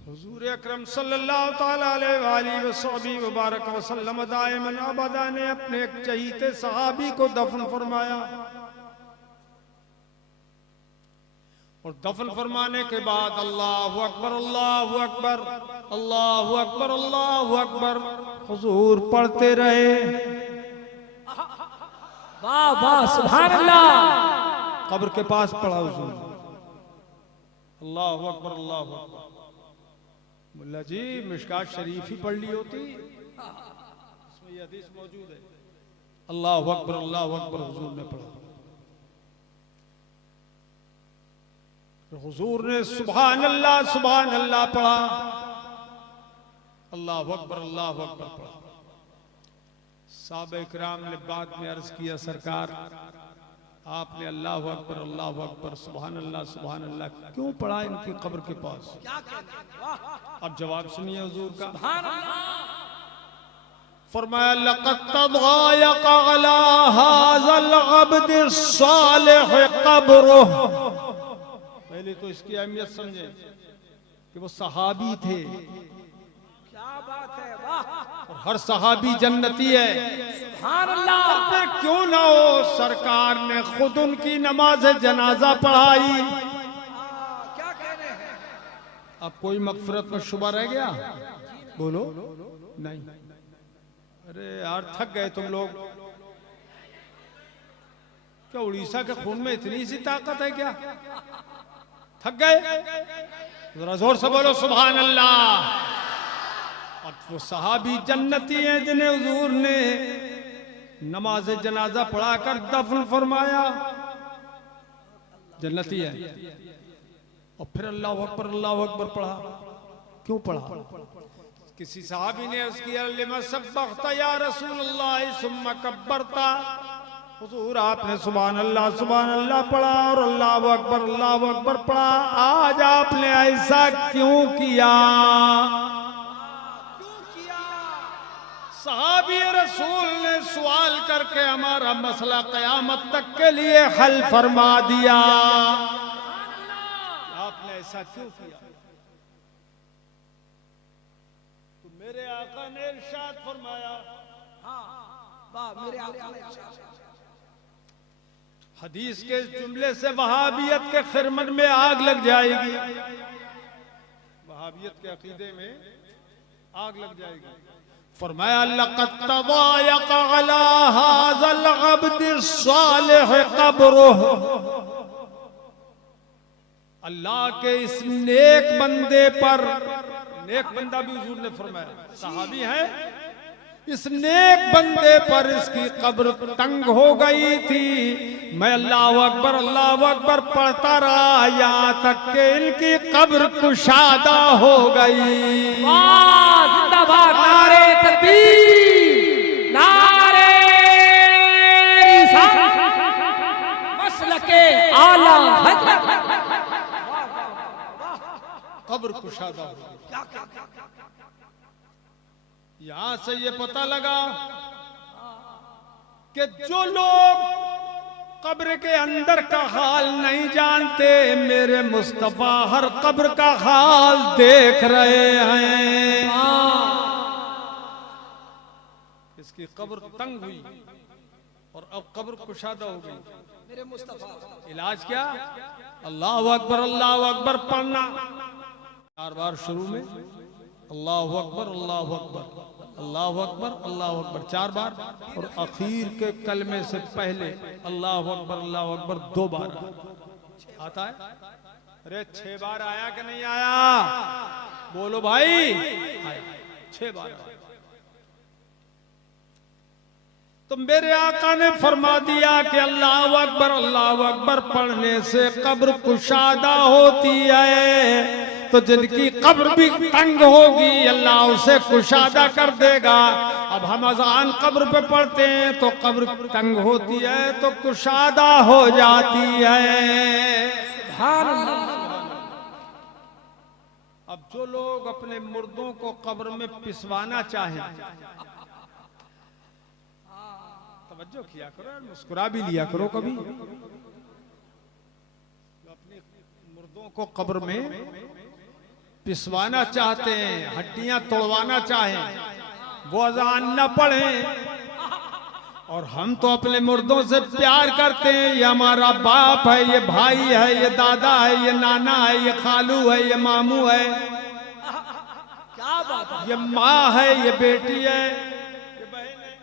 हुजूर अकरम सल्लल्लाहु ताला अलैहि वबारक वसल्लम दाइमन अबदा ने अपने एक चहीते सहाबी को दफन फरमाया, और दफन फरमाने के बाद अल्लाहु अकबर अल्लाहु अकबर अल्लाहु अकबर अल्लाहु अकबर हुजूर पढ़ते रहे। वाह वाह सुभान अल्लाह। कब्र के पास पढ़ा हुजूर, अल्लाहु अकबर अल्लाहु अकबर। मुल्ला जी मिशकात शरीफ ही पढ़ ली होती, इसमें ये हदीस मौजूद है। अल्लाहु अकबर हुजूर ने पढ़ा। हुजूर ने सुभान अल्लाह पढ़ा, अल्लाहु अकबर पढ़ा। साहबे इकराम ने बाद में अर्ज किया, सरकार आपने अल्लाहु अकबर सुभान अल्लाह क्यों पढ़ा इनकी कब्र के पास? अब जवाब सुनिए हुजूर का। फरमाया लक़द तज़ायक़ अला हाज़ल अब्द सालिह क़ब्रुह। पहले तो इसकी अहमियत समझे कि वो सहाबी थे। क्या बात है, वाह। और हर सहाबी जन्नती है। सुभान अल्लाह। क्यों ना हो, सरकार ने खुद उनकी नमाज जनाजा पढ़ाई। क्या कह रहे हैं? अब कोई मगफिरत में शुबा रह गया? बोलो नहीं। अरे यार थक गए तुम लोग। क्या उड़ीसा के खून में इतनी सी ताकत है क्या? थक गए? जरा जोर से बोलो सुभान अल्लाह। अब वो सहाबी जन्नती हैं जिन्हें हुजूर ने नमाज जनाजा पढ़ाकर दफन फरमाया, जन्नती है। और फिर अल्लाहु अकबर पढ़ा। क्यों पढ़ा? किसी सहाबी ने अर्ज किया लिमा सब्बहता या रसूलल्लाह सुम्मा कब्बरता। हुजूर आपने सुभान अल्लाह पढ़ा और अल्लाहु अकबर पढ़ा, आज आपने ऐसा क्यों किया? सहाबी रसूल ने सवाल करके हमारा मसला क़यामत तक के लिए हल फरमा दिया। आपने ऐसा क्यों किया? तो मेरे आका ने इरशाद फरमाया, वाह मेरे आका ने इरशाद। हदीस के जुमले से वहाबियत के खिरमन में आग लग जाएगी। वहाबियत के अकीदे में आग लग जाएगी। फरमाया लक़द तज़ायक़ अला हाज़ल अब्द सालिह क़ब्रुह। अल्लाह के इस नेक बंदे पर, नेक बंदा भी हुजूर ने फरमाया सहाबी है, इस नेक बंदे पर इसकी कब्र तंग हो गई थी। मैं अल्लाहु अकबर पढ़ता रहा यहाँ तक कि इनकी कब्र कुशादा हो गई। जिंदाबाद, नारे तकबीर, नारे रिसालत, मसलके आला हज़रत। कब्र कुशादा हो गई। यहां से ये पता लगा कि जो लोग कब्र के अंदर का हाल नहीं जानते, मेरे मुस्तफा हर कब्र का हाल देख रहे हैं। इसकी कब्र तंग हुई और अब कब्र कुशादा हो गई। मेरे मुस्तफा। इलाज क्या? अल्लाह अकबर पढ़ना 4 बार शुरू में, अल्लाह अकबर अल्लाह अकबर अल्लाह अकबर अल्लाह अकबर 4 बार, और आखिर के कलमे से पहले अल्लाह अकबर 2 बार आता है। अरे 6 बार आया कि नहीं आया? बोलो भाई, आया 6 बार। तो मेरे आका ने फरमा दिया कि अल्लाह अकबर पढ़ने से कब्र कुशादा होती है। तो जिनकी कब्र भी तंग होगी अल्लाह उसे कुशादा कर देगा। अब हम अज़ान कब्र पे पढ़ते हैं तो कब्र तंग होती है तो कुशादा हो जाती है। सुभान अल्लाह। अब जो लोग अपने मुर्दों को कब्र में पिसवाना चाहें, तवज्जो किया करो, मुस्कुरा भी लिया करो कभी। अपने मुर्दों को कब्र में पिसवाना चाहते हैं, हड्डियां तोड़वाना चाहें, वो अज़ान न पढ़ें। और हम तो अपने मुर्दों से प्यार करते हैं। ये हमारा बाप है, ये भाई है, ये दादा है, ये नाना है, ये खालू है, ये मामू है, क्या बात है। ये माँ है, ये बेटी है, ये बहन है।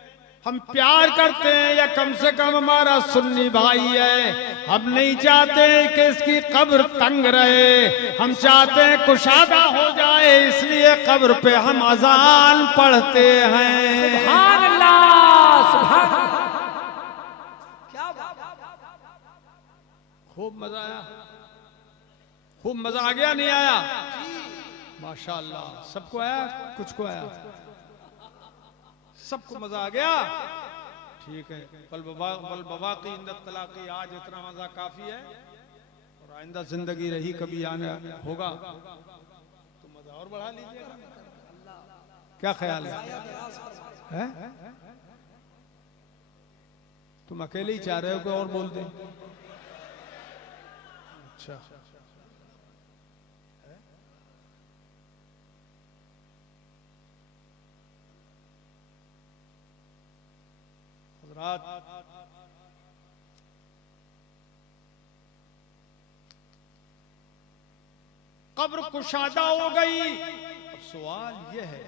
हम प्यार करते हैं, या कम से कम हमारा सुन्नी भाई है। हम नहीं चाहते कि इसकी कब्र तंग रहे, हम चाहते हैं कुशादा हो जाए, इसलिए कब्र पे हम अज़ान पढ़ते हैं। सुभान अल्लाह, सुभान अल्लाह। क्या बात है। खूब मजा आया, खूब मजा आ गया, नहीं आया? माशाअल्लाह, सबको आया, कुछ को आया, सबको मजा आ गया। ठीक है, बल बबाकी इंदत तलाकी, आज इतना मजा काफी है। और आइंदा जिंदगी रही कभी आने होगा तो मजा और बढ़ा लीजिएगा। क्या ख्याल है? तुम अकेले ही चाह रहे हो, कोई और बोल दे? अच्छा, कब्र कुशादा हो गई। अब सवाल यह है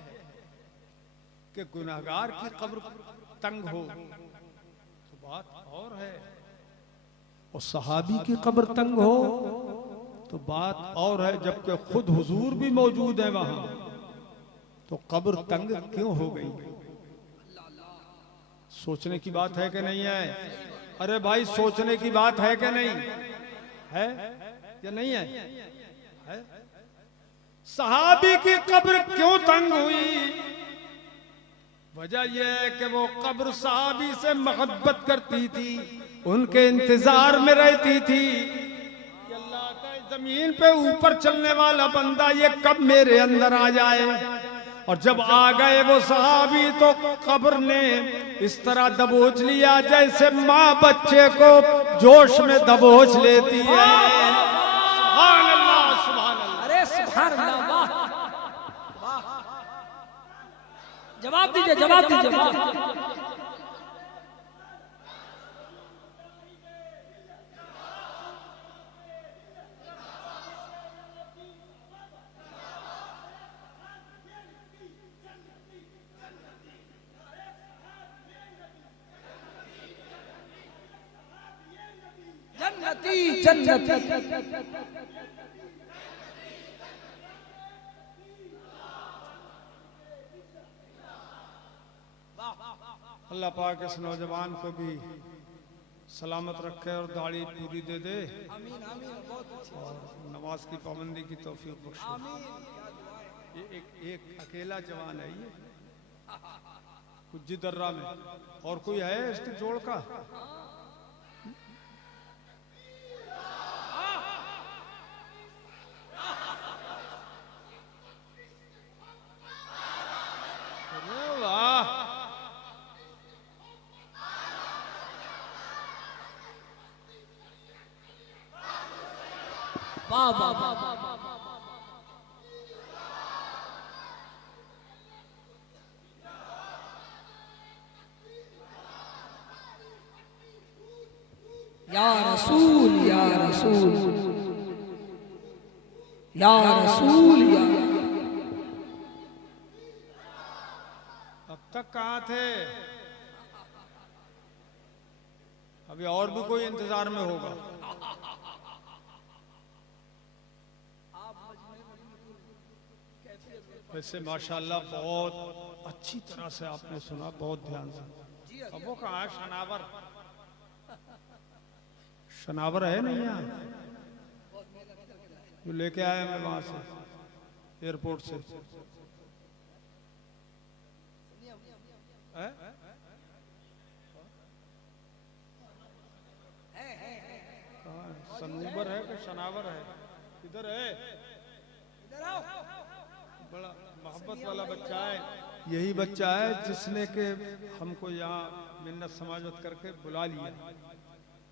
कि गुनाहगार की कब्र तंग हो तो बात और है, और सहाबी की कब्र तंग हो तो बात और है। जबकि खुद हुजूर भी मौजूद है वहां, तो कब्र तंग क्यों हो गई? सोचने की बात है कि नहीं है? अरे भाई, सोचने की बात है कि नहीं है या नहीं है? है? सहाबी की कब्र क्यों तंग हुई? वजह यह है कि वो कब्र सहाबी से मोहब्बत करती थी, उनके इंतजार में रहती थी कि अल्लाह का जमीन पे ऊपर चलने वाला बंदा ये कब मेरे अंदर आ जाए। और जब आ गए वो सहाबी तो कब्र ने इस तरह दबोच लिया जैसे माँ बच्चे को जोश में दबोच लेती है। सुभान अल्लाह, सुभान अल्लाह। अरे सुभान अल्लाह, वाह वाह। जवाब दीजिए, जवाब दीजिए। जन्नती जन्नती। अल्लाह पाक इस नौजवान को भी सलामत रखे और दाढ़ी पूरी दे दे, और नमाज की पाबंदी की तौफीक बख्शे। ये एक अकेला जवान है, ये कुछ दर्रा में, और कोई है इसके जोड़ का? वाह वाह वाह। या रसूल या रसूल या रसूल या। अब तक कहाँ थे? अभी और भी कोई इंतजार में होगा। वैसे माशाल्लाह बहुत अच्छी तरह से आपने सुना, बहुत ध्यान से। अब वो कहाँ है? शनावर, शनावर है नहीं यहाँ? जो लेके आया मैं वहां से, एयरपोर्ट से। है? सनूबर है कि शनावर है? किधर है? बड़ा मोहब्बत वाला बच्चा है। यही बच्चा है जिसने के हमको यहाँ मिन्नत समाजत करके बुला लिया।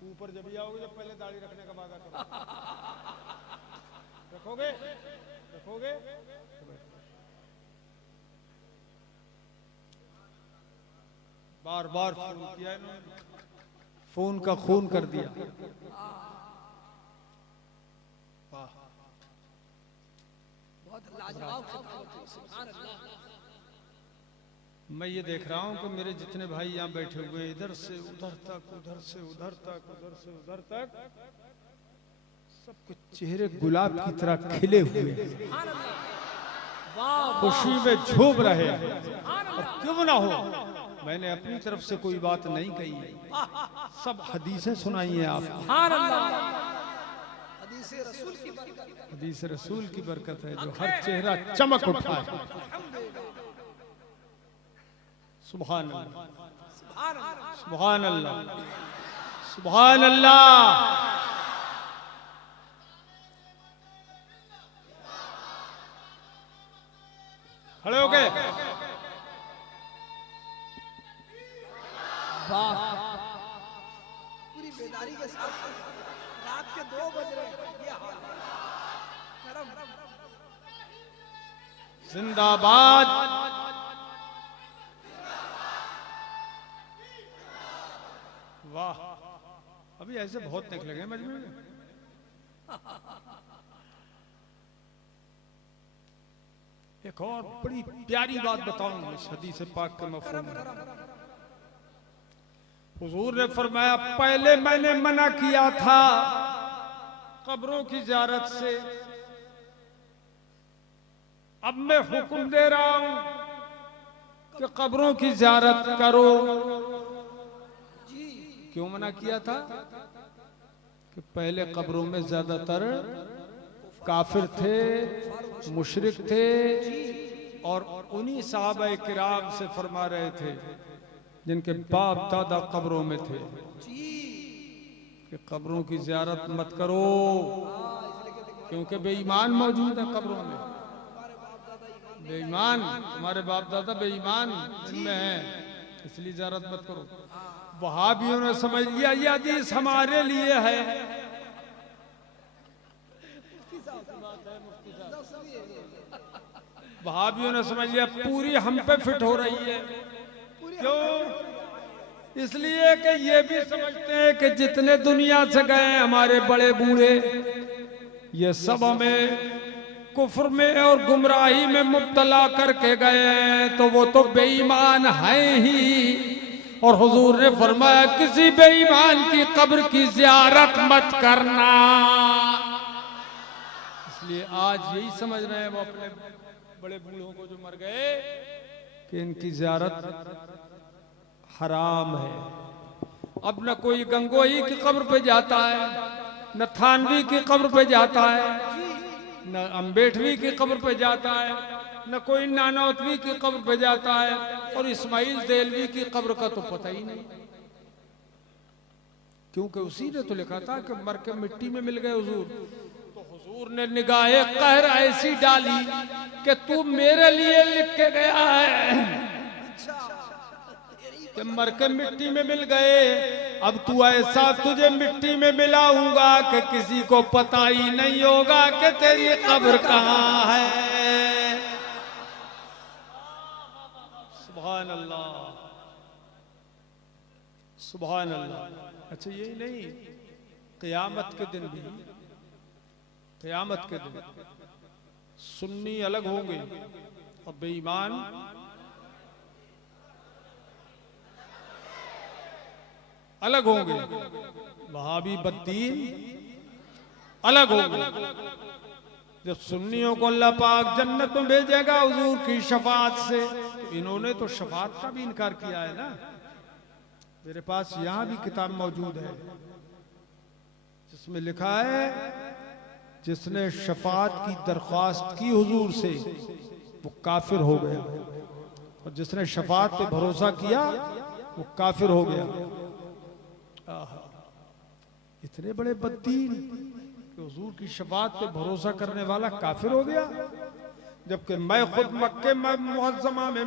ऊपर जब भी आओगे, जब पहले दाढ़ी रखने का वादा करो। रखोगे? रखोगे? बार बार फोन किया इन्होंने, फोन का खून कर दिया। मैं ये देख रहा हूं कि मेरे जितने भाई यहाँ बैठे हुए, इधर से उधर तक, उधर से उधर तक, उधर से उधर तक, सबके चेहरे गुलाब की तरह खिले हुए, खुशी में झूम रहे। और क्यों ना हो, मैंने अपनी तरफ से कोई बात नहीं कही, सब हदीसें सुनाई हैं आपको। हदीस रसूल की बरकत है जो हर चेहरा चमक उठा है। सुभान अल्लाह, सुभान अल्लाह, सुभान अल्लाह। खड़े हो गए? पूरी बेदारी के साथ रात के 2 बज रहे हैं, ये हाल है। जिंदाबाद। वाह, अभी ऐसे बहुत निकले गए मजमे में। एक और बड़ी प्यारी बात बताऊं इस हदीस पाक के मफ़हूम में। हुजूर ने फरमाया, पहले मैंने मना किया था कब्रों की ज़ियारत से, अब मैं हुक्म दे रहा हूं कि कब्रों की ज़ियारत करो। क्यों मना किया था? कि पहले कब्रों में ज्यादातर काफिर थे, मुशरिक थे, और उन्हीं सहाबा किराम से फरमा रहे थे जिनके बाप दादा कब्रों में थे कि कब्रों की ज़ियारत मत करो, क्योंकि बेईमान मौजूद है कब्रों में। बेईमान, तुम्हारे बाप दादा बेईमान इनमें है, इसलिए ज़ियारत मत करो। वहाबियों ने समझ लिया ये हदीस हमारे लिए है। वहाबियों ने समझ लिया पूरी हम पे फिट हो रही है। क्यों? इसलिए कि ये भी समझते हैं कि जितने दुनिया से गए हमारे बड़े बूढ़े, ये सब हमें कुफ्र में और गुमराही में मुब्तला करके गए हैं, तो वो तो बेईमान हैं ही। और हुजूर ने फरमाया किसी बेईमान की कब्र की ज़ियारत मत करना। इसलिए आज यही समझ रहे हैं वो अपने बड़े बूढ़ों को जो मर गए कि इनकी ज़ियारत हराम है। अब न कोई गंगोही की कब्र पे जाता है, न थानवी की कब्र पे जाता है, न अम्बेडवी की कब्र पे जाता है, न कोई नानौतवी की कब्र पे जाता है, और इस्माइल देलवी की कब्र का तो पता ही नहीं, क्योंकि उसी ने तो लिखा था कि मर के मिट्टी में मिल गए हुजूर। तो हुजूर ने निगाहे कहर ऐसी डाली कि तू मेरे लिए लिख के गया है कि मर के मिट्टी में मिल गए, अब तू ऐसा तुझे मिट्टी में मिलाऊंगा कि किसी को पता ही नहीं होगा कि तेरी कब्र कहाँ है। सुभान अल्लाह, सुभान अल्लाह। अच्छा यही नहीं, क़यामत के दिन भी, क़यामत के दिन सुन्नी अलग होंगे और बेईमान अलग होंगे, वहाबी बद्दीन अलग होंगे। जब सुन्नियों को अल्लाह पाक जन्नत में भेजेगा हुजूर की शफाअत से, तो इन्होंने तो शफाअत का भी इनकार किया है ना। मेरे पास यहां भी किताब मौजूद है जिसमें लिखा है जिसने शफाअत की दरख्वास्त की हुजूर से वो काफिर हो गया, और जिसने शफाअत पे भरोसा किया वो काफिर हो गया। इतने बड़े बद्दीन कि हुजूर की शफाअत पे भरोसा करने वाला काफिर हो गया, जबकि मैं खुद मक्के मुअज़्ज़मा में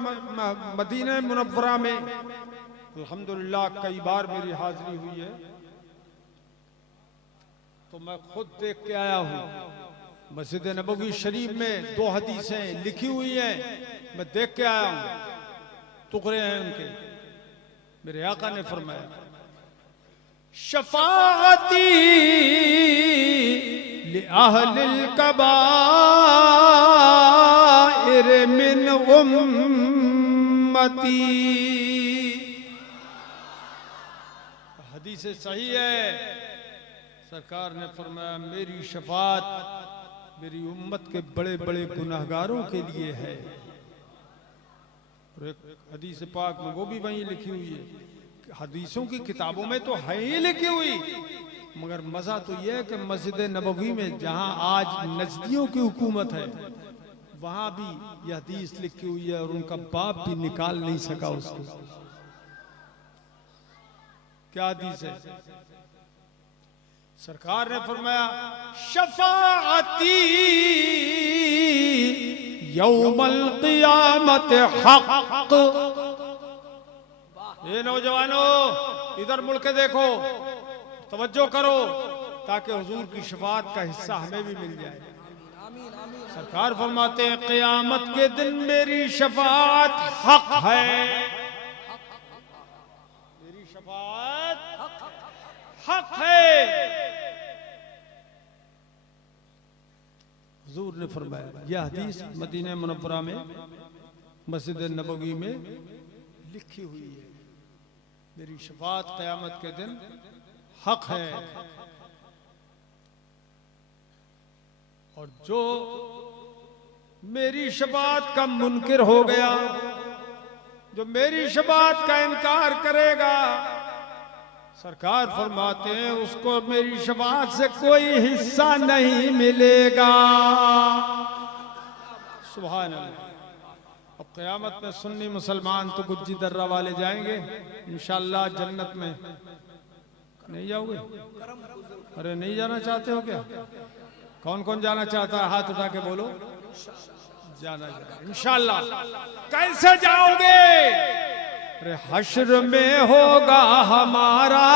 मदीना मुनव्वरा में अल्हम्दुलिल्लाह कई बार मेरी हाजिरी हुई है, तो मैं खुद देख के आया हूँ। मस्जिद नबवी शरीफ में 2 हदीसें लिखी हुई हैं, मैं देख के आया हूँ, टुकड़े हैं उनके। मेरे आका ने फरमाया शफाअती लि अहलिल कबाइर मिन उम्मती। हदीस सही है। सरकार ने फरमाया मेरी शफाअत मेरी उम्मत के बड़े बड़े गुनाहगारों के लिए है। और एक हदीस पाक में वो भी वहीं लिखी हुई है। हदीसों की किताबों में तो है ही लिखी हुई, मगर मजा तो यह है कि मस्जिद नबवी में जहां आज नजदियों की हुकूमत है वहां भी यह हदीस लिखी हुई है, और उनका बाप भी निकाल नहीं सका उसको। क्या हदीस है? सरकार ने फरमाया शफाअती यौमल क़ियामत हक़। ये नौजवानों इधर मुड़ के देखो, तवज्जो करो, ताकि हुजूर की शफाअत का हिस्सा हमें भी मिल जाए। सरकार फरमाते हैं क़यामत के दिन मेरी शफाअत हक है, मेरी शफाअत हक है। हुजूर ने फरमाया, यह हदीस मदीना मुनव्वरा में मस्जिद नबवी में लिखी हुई है, मेरी शफाअत क़यामत के दिन हक है। और जो मेरी शफाअत का मुनकिर हो गया, जो मेरी शफाअत का इनकार करेगा, सरकार फरमाते हैं उसको मेरी शफाअत से कोई हिस्सा नहीं मिलेगा। सुभान अल्लाह। अब क़यामत में सुन्नी मुसलमान तो गुज्जी दर्रा वाले जाएंगे इंशाअल्लाह जन्नत में। नहीं जाओगे? अरे नहीं जाना चाहते हो क्या? कौन कौन जाना चाहता है? हाथ उठा के बोलो। जाना इंशाअल्लाह। कैसे जाओगे? अरे हश्र में होगा हमारा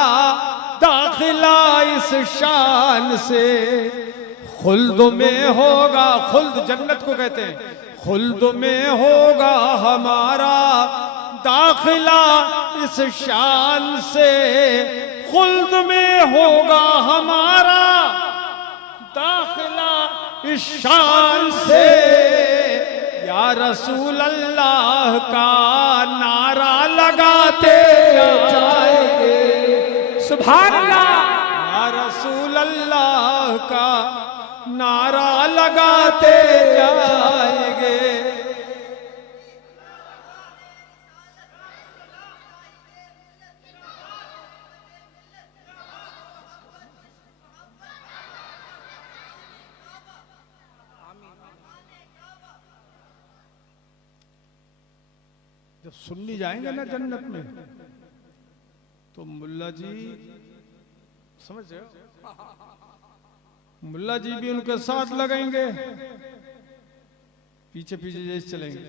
दाखिला इस शान से, खुल्द में होगा, खुल्द जन्नत को कहते हैं, खुल्द में होगा हमारा दाखिला इस शान से, खुल्द में होगा हमारा दाखिला इस शान से। या रसूल अल्लाह का नारा लगाते जाएंगे। सुभान अल्लाह। या रसूल अल्लाह का नारा लगाते जाएंगे। जब सुन्नी जाएंगे ना जन्नत में, तो मुल्ला जी समझ रहे हो, मुल्ला जी भी उनके साथ लगेंगे, पीछे पीछे जैसे चलेंगे।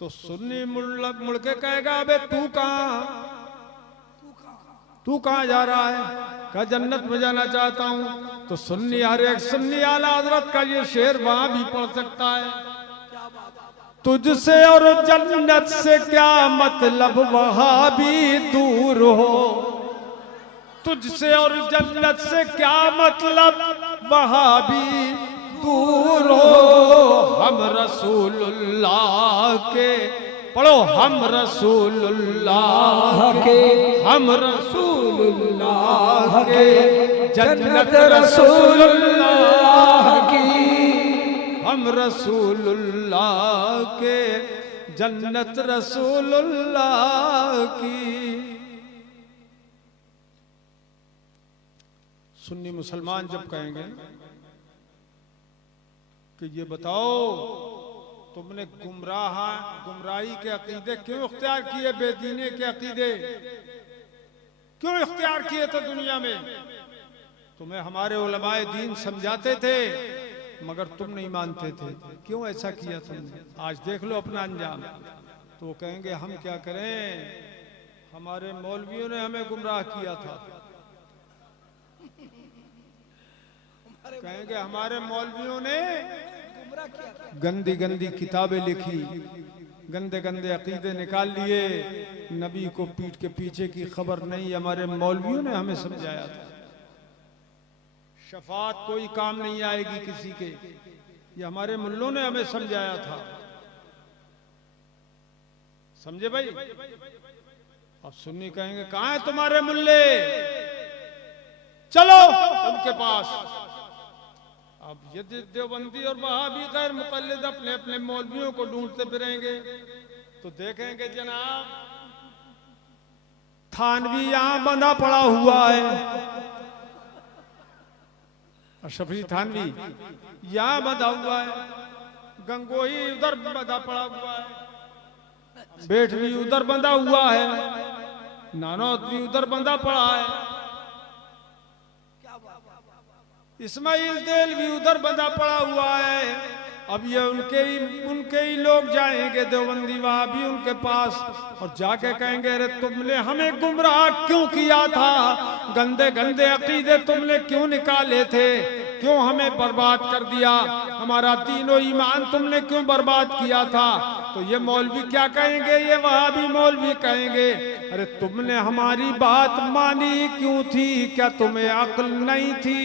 तो सुन्नी मुल्ला मुड़ के कहेगा अबे तू कहाँ जा रहा है? कहा जन्नत में जाना चाहता हूं। तो सुन्नी हर एक सुन्नी आला हजरत का ये शेर वहां भी पढ़ सकता है, तुझसे और जन्नत से क्या मतलब वहां भी दूर हो, तुझसे और जन्नत से क्या मतलब, वहां भी दूर हो। हम रसूलुल्लाह के, पढ़ो, हम रसूलुल्लाह के, हम रसूलुल्लाह के, जन्नत रसूलुल्लाह की, हम रसूलुल्लाह के, जन्नत रसूलुल्लाह की। सुन्नी मुसलमान जब कहेंगे कि ये बताओ तुमने गुमराही के अकीदे क्यों इख्तियार किए, बेदीने के अकीदे क्यों इख्तियार किए थे दुनिया में? तुम्हें हमारे उलमाए दीन समझाते थे मगर तुम नहीं मानते थे, क्यों ऐसा किया तुमने? आज देख लो अपना अंजाम। तो वो कहेंगे हम क्या करें, हमारे मौलवियों ने हमें गुमराह किया था। कहेंगे हमारे मौलवियों ने गंदी गंदी किताबें लिखी, गंदे गंदे अकीदे निकाल लिए, नबी को पीठ के पीछे की खबर नहीं, हमारे मौलवियों ने हमें समझाया था। शफात कोई काम नहीं आएगी किसी के, ये हमारे मुल्लों ने हमें समझाया था। समझे भाई? अब सुन्नी कहेंगे कहां है तुम्हारे मुल्ले, चलो उनके पास। अब ये देवबंदी और वहाबी गैर मुक़ल्लिद अपने अपने मौलवियों को ढूंढते फिरेंगे तो देखेंगे जनाब थानवी यहां बंधा पड़ा हुआ है, अशरफी थानवी यहां बंधा हुआ है, गंगोही उधर बंधा पड़ा हुआ है, बेटवी उधर बंधा हुआ है, नानौत भी उधर बंधा पड़ा है, इस्माइल देल भी उधर बंधा पड़ा हुआ है। अब ये उनके ही लोग जाएंगे देवबंदी वहां भी उनके पास और जाके कहेंगे अरे तुमने हमें गुमराह क्यों किया था, गंदे गंदे अकीदे तुमने क्यों निकाले थे, क्यों हमें बर्बाद कर दिया, हमारा दीन और ईमान तुमने क्यों बर्बाद किया था। तो ये मौलवी क्या कहेंगे, ये वहाबी मौलवी कहेंगे अरे तुमने हमारी बात मानी क्यों थी, क्या तुम्हें अक्ल नहीं थी,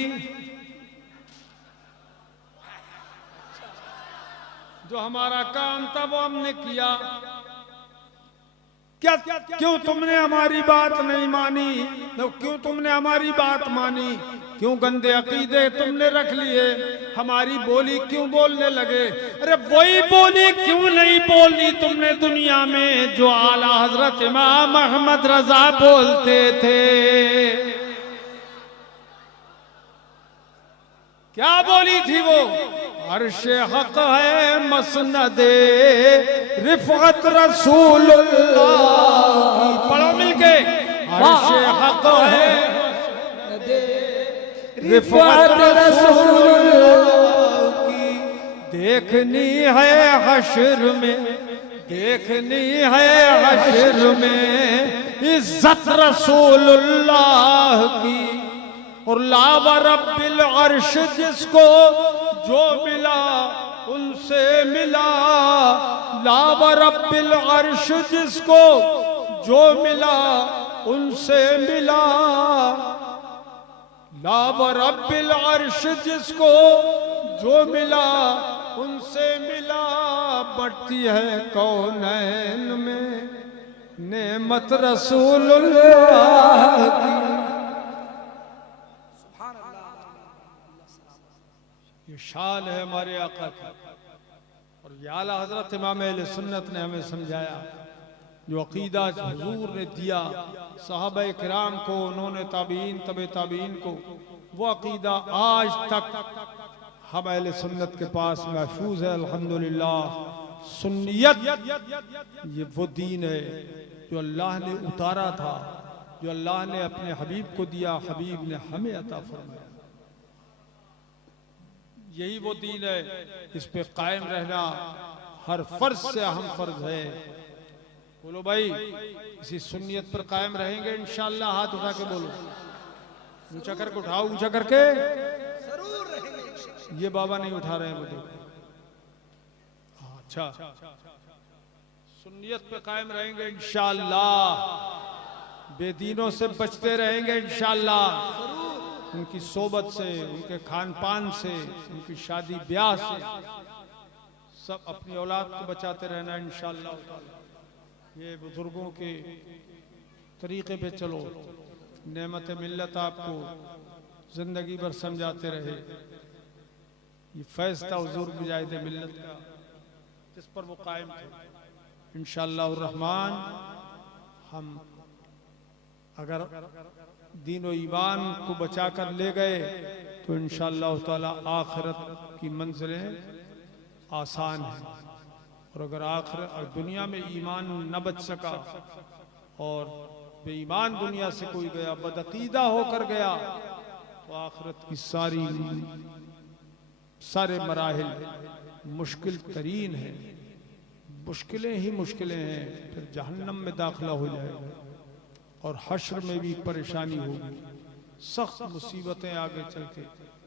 जो हमारा काम था वो हमने किया, क्या क्यों तुमने हमारी बात नहीं मानी, तो क्यों तुमने हमारी बात मानी, क्यों गंदे अकीदे तुमने रख लिए, हमारी बोली क्यों बोलने लगे। अरे वही बोली क्यों नहीं बोली तुमने दुनिया में जो आला हजरत इमाम अहमद रजा बोलते थे, क्या बोली थी वो, अर्शे हक है मसनदे रिफअत रसूलुल्लाह, पढ़ो मिलके, अर्शे हक है रिफअत रसूलुल्लाह की, देखनी है हश्र में, देखनी है हश्र में इज्जत रसूलुल्लाह की। और लावा रब्बिल अर्श जिसको जो मिला उनसे मिला, लावा रब्बिल अर्श जिसको जो मिला उनसे मिला, लावा रब्बिल अर्श जिसको जो मिला उनसे मिला, बढ़ती है कौनैन में नेमत रसूलुल्लाह की। ये शान है हमारे आका की और ये आला हजरत इमाम अहले सुन्नत ने हमें समझाया, जो अकीदा हुजूर ने दिया सहाबा किराम को, उन्होंने ताबीन तबे ताबीन को, वो अकीदा आज तक हम अहले सुन्नत के पास महफूज है अल्हम्दुलिल्लाह। सुन्नियत ये वो दीन है जो अल्लाह ने उतारा था, जो अल्लाह ने अपने हबीब को दिया, हबीब ने हमें अता फरमाया। यही वो दीन है, इस पे कायम रहना हर फर्ज से अहम फर्ज है। बोलो भाई, इसी सुन्नियत पर कायम रहेंगे इंशाअल्लाह। हाथ उठा के बोलो, ऊंचा करके उठाओ, ऊंचा करके, जरूर रहेंगे। ये बाबा नहीं उठा रहे हैं मुझे। अच्छा, सुन्नियत पे कायम रहेंगे इंशाअल्लाह। बेदीनों से बचते रहेंगे इंशाअल्लाह, उनकी सोबत से, उनके खान पान से, उनकी शादी ब्याह से, सब अपनी औलाद को बचाते रहना इंशाअल्लाह ताला। ये बुजुर्गों के तरीके पे चलो, नेमत मिल्लत आपको जिंदगी भर समझाते रहे। ये फैज़ था हुज़ूर मुजाहिद मिल्लत का, जिस पर वो कायम थे। इंशाअल्लाह रहमान हम अगर दीन और ईमान को बचा कर ले गए तो इंशाअल्लाह ताला आखिरत की मंजिलें आसान हैं। और अगर आखिर दुनिया में ईमान न बच सका और बेईमान दुनिया से कोई गया, बदअकीदा होकर गया, तो आखिरत की सारे मराहिल मुश्किल तरीन है, मुश्किलें ही मुश्किलें हैं। फिर जहन्नम में दाखिला हो जाएगा और हश्र में भी परेशानी होगी, सख्त मुसीबतें आगे चल के।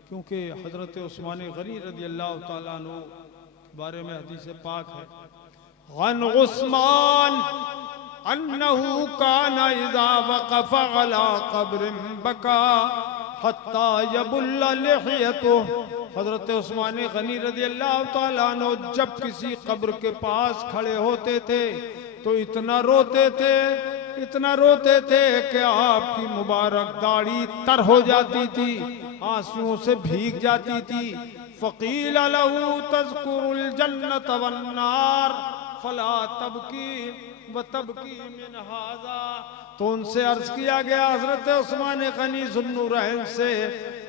क्योंकि हजरत उस्मान गनी रज़ी अल्लाह ताला अन्हु के बारे में हदीस पाक है, गन उस्मान अन्नहु काना इज़ा वक़फ़ अला क़ब्रिन बका हत्ता यबुल्ला लिहियतुहु। हजरत उस्मान गनी रज़ी अल्लाह ताला अन्हु जब किसी कब्र के पास खड़े होते थे तो इतना रोते थे कि आपकी मुबारक दाढ़ी तर हो जाती थी, आंसुओं से भीग जाती थी। फ़क़ील लहू तज़कुरुल जन्नत वन्नार फला तबकी व तबकी मिन हाज़ा। तो उनसे अर्ज किया गया हजरत उस्मान गनी ज़ुन्नूरैन से,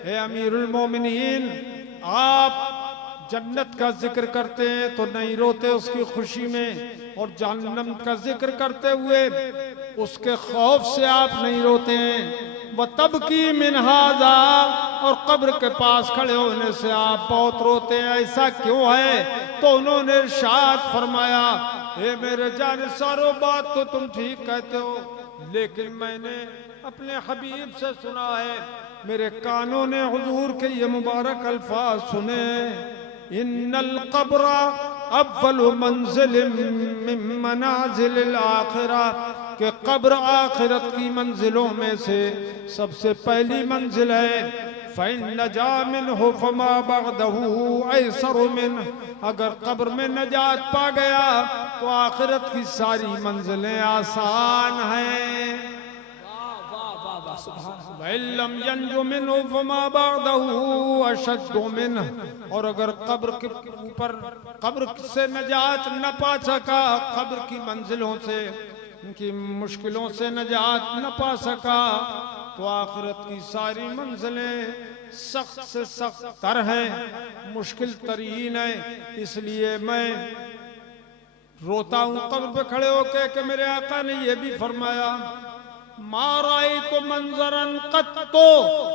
हे अमीरुल मोमिनीन, आप जन्नत का जिक्र करते हैं तो नहीं रोते उसकी खुशी में, और जहन्नम का जिक्र करते हुए उसके खौफ से आप नहीं रोते हैं। वह तब की मिनहाजा, और कब्र के पास खड़े होने से आप बहुत रोते हैं, ऐसा क्यों है? तो उन्होंने इरशाद फरमाया, हे मेरे जान सारो बात तो तुम ठीक कहते हो, लेकिन मैंने अपने हबीब से सुना है, मेरे कानों ने हुजूर के ये मुबारक अल्फाज सुने, इन्नल क़ब्र अव्वलु मंज़िलिन मिन मनाज़िलिल आखिरा, कि कब्र आखिरत की मंजिलों में से सबसे पहली मंजिल है। फ़इन नजा मिन्हु फ़मा बअदहु ऐसरु मिन्हु, अगर कब्र में नजात पा गया तो आखिरत की सारी मंजिलें आसान हैं। वल्लम यंजु मिन्हु फमा बअदहु अशद्दु मिन्हु, और अगर कब्र के ऊपर कब्र से नजात न पा सका, कब्र की मंजिलों से, उनकी मुश्किलों से नजात न पा सका, तो आखिरत की सारी मंजिलें सख्त से सख्त तर हैं, मुश्किल तरीन है। इसलिए मैं रोता हूँ कब्र पे खड़े होके कि मेरे आका ने यह भी फरमाया, माराई तो मंजरन कत्तो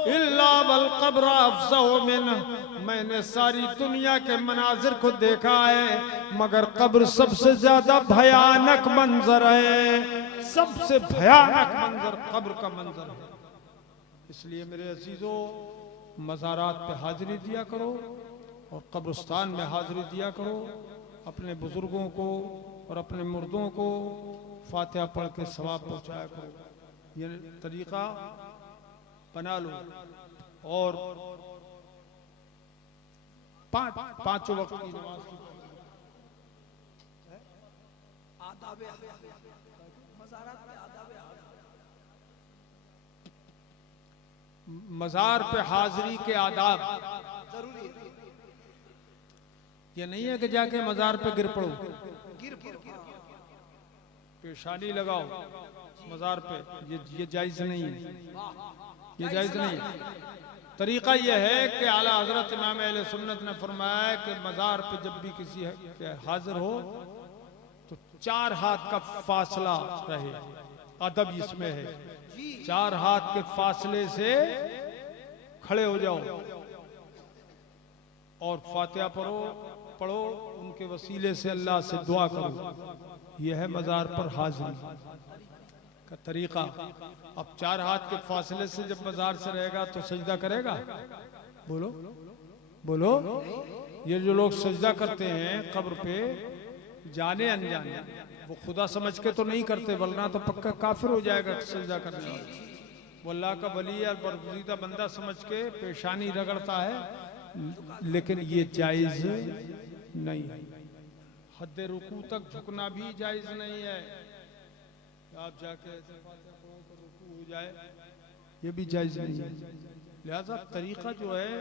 इल्ला वल कब्र अफ़ज़अ मिन्हु, मैंने सारी दुनिया के मनाजिर को देखा है मगर कब्र सबसे ज्यादा भयानक मंजर है, सबसे भयानक मंजर कब्र का मंजर है। इसलिए मेरे अजीजों, मज़ारात पे हाजिरी दिया करो और कब्रिस्तान में हाजिरी दिया करो, अपने बुजुर्गों को और अपने मुर्दों को फातिहा पढ़ के सवाब पहुँचाया करो। ये तरीका बना लो और पांचों वक्त की नमाज मज़ार पे हाजिरी के आदाब जरूरी है। ये नहीं है कि जाके मज़ार पे गिर पड़ो, पेशानी लगाओ मज़ार पे, ये जायज़ नहीं है, ये जायज़ नहीं है। तरीका यह है कि आला हजरत इमाम अहले सुन्नत ने फरमाया है कि मज़ार पे जब भी किसी हाजिर हो तो 4 हाथ का फासला रहे। अदब इसमें है, 4 हाथ के फासले से खड़े हो जाओ और फातिहा पढ़ो, उनके वसीले से अल्लाह से दुआ करो। यह है मज़ार पर हाजिरी का तरीका। अब 4 हाथ के फासले से जब मज़ार से रहेगा तो सजदा करेगा? बोलो बोलो। ये जो लोग सजदा करते हैं कब्र पे, जाने अनजाने, वो खुदा समझ के तो नहीं करते, वरना तो पक्का काफिर हो जाएगा सजदा करने वाला। वो अल्लाह का वली और बरगुज़ीदा बंदा समझ के पेशानी रगड़ता है, लेकिन ये जायज नहीं है। हद रुकू तक झुकना भी जायज नहीं है। आप जाके ऐसे फातिहा पढ़ो तो रुकू हो जाए, ये भी जायज नहीं है। लिहाजा तरीका जो है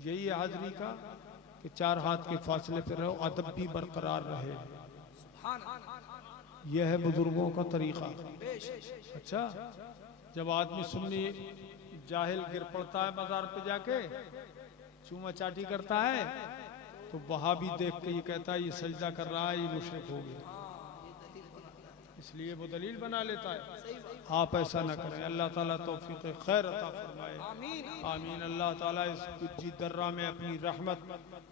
यही है हाजरी का कि 4 हाथ के फासले पे रहो, अदब भी बरकरार रहे। यह है बुजुर्गों का तरीका। अच्छा, जब आदमी सुन्नी जाहिल गिर पड़ता है मजार पे जाके, चूमा चाटी करता है, तो वहां भी देख के ये कहता है ये सजदा कर रहा है, ये मुशरिक हो गया, इसलिए वो दलील बना लेता है। आप ऐसा ना करें। अल्लाह ताला तौफीक खैर अता फरमाए। आमीन। अल्लाह ताला इस गुज्जी दर्रा में अपनी रहमत,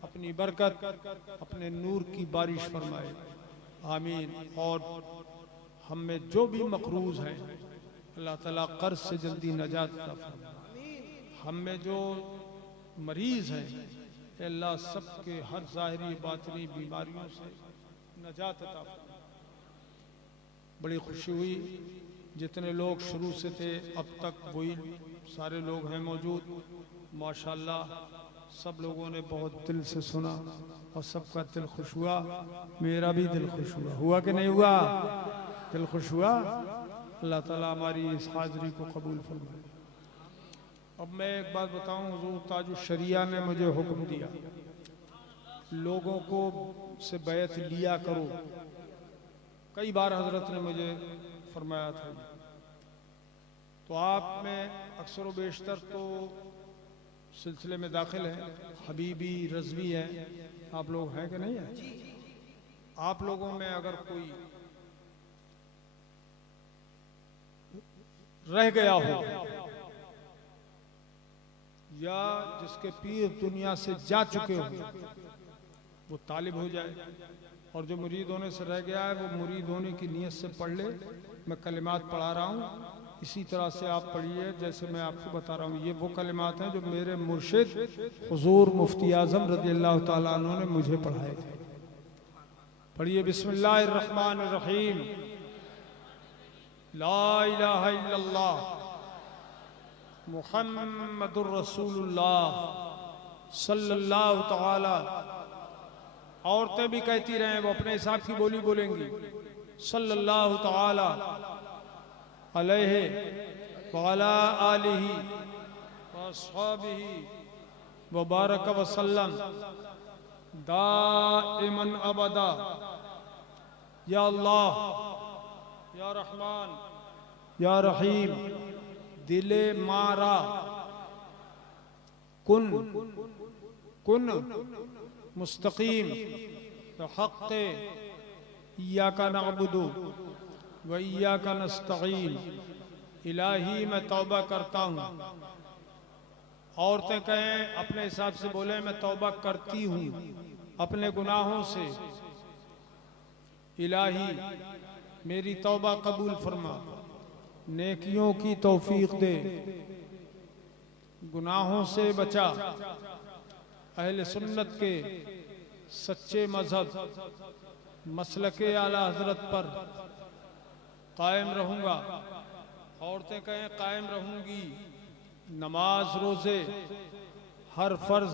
अपनी बरकत, अपने नूर की बारिश फरमाए। आमीन। और हम में जो भी मकरूज हैं अल्लाह ताला कर्ज से जल्दी नजात अता फरमाए। हम में जो मरीज हैं अल्लाह सबके हर ज़ाहिरी बातिनी बीमारियों से नजात अता फरमाए। बड़ी खुशी हुई, जितने लोग शुरू से थे अब तक वही सारे लोग हैं मौजूद। माशाल्लाह सब लोगों ने बहुत दिल से सुना और सबका दिल खुश हुआ। मेरा भी दिल खुश हुआ। हुआ कि नहीं हुआ? दिल खुश हुआ। अल्लाह ताला हमारी इस हाज़री को कबूल फरमाए। अब मैं एक बात बताऊं, हुज़ूर ताजुल शरिया ने मुझे हुक्म दिया, लोगों को से बैत लिया करो। कई बार हजरत ने मुझे फरमाया था। तो आप में अक्सर व बेशतर तो सिलसिले में दाखिल हैं, हबीबी रज़वी हैं, आप लोग हैं कि नहीं हैं? आप लोगों में अगर कोई रह गया हो या जिसके पीर दुनिया से जा चुके हो, वो तालिब हो जाए। और जो मुरीद होने से रह गया है वो मुरीद होने की नीयत से पढ़ ले। मैं कलिमात पढ़ा रहा हूँ, इसी तरह से आप पढ़िए जैसे मैं आपको बता रहा हूँ। ये वो कलिमात हैं जो मेरे मुर्शिद हुजूर मुफ्ती आज़म रज़ियल्लाहु ताला अन्हु ने मुझे पढ़ाए थे। पढ़िए। बिस्मिल्लाहिर्रहमानिर्रहीम। ला इलाहा इल्लल्लाह मुहम्मदुर रसूलुल्लाह सल्लल्लाहु ताला। औरतें भी कहती रहें, वो अपने हिसाब की बोली बोलेंगी। सल्लल्लाहु ताला अलैहि व अला आलिहि व अस्हाबिहि व बारक व सल्लम दाइमन अबदा। या अल्लाह, या रहमान, या रहीम, दिले मारा कुन कुन मुस्तकीम हक़ इय्याका नअबुदु व इय्याका नस्तईन। इलाही मैं तौबा करता हूँ। औरतें कहें, अपने हिसाब से बोले, मैं तौबा करती हूँ अपने गुनाहों से। इलाही मेरी तौबा कबूल फरमा, नेकियों की तौफीक दे, गुनाहों से बचा। अहले सुन्नत के सच्चे मजहब मसलके आला हजरत पर कायम रहूंगा। औरतें कहें कायम रहूंगी। नमाज रोजे हर फर्ज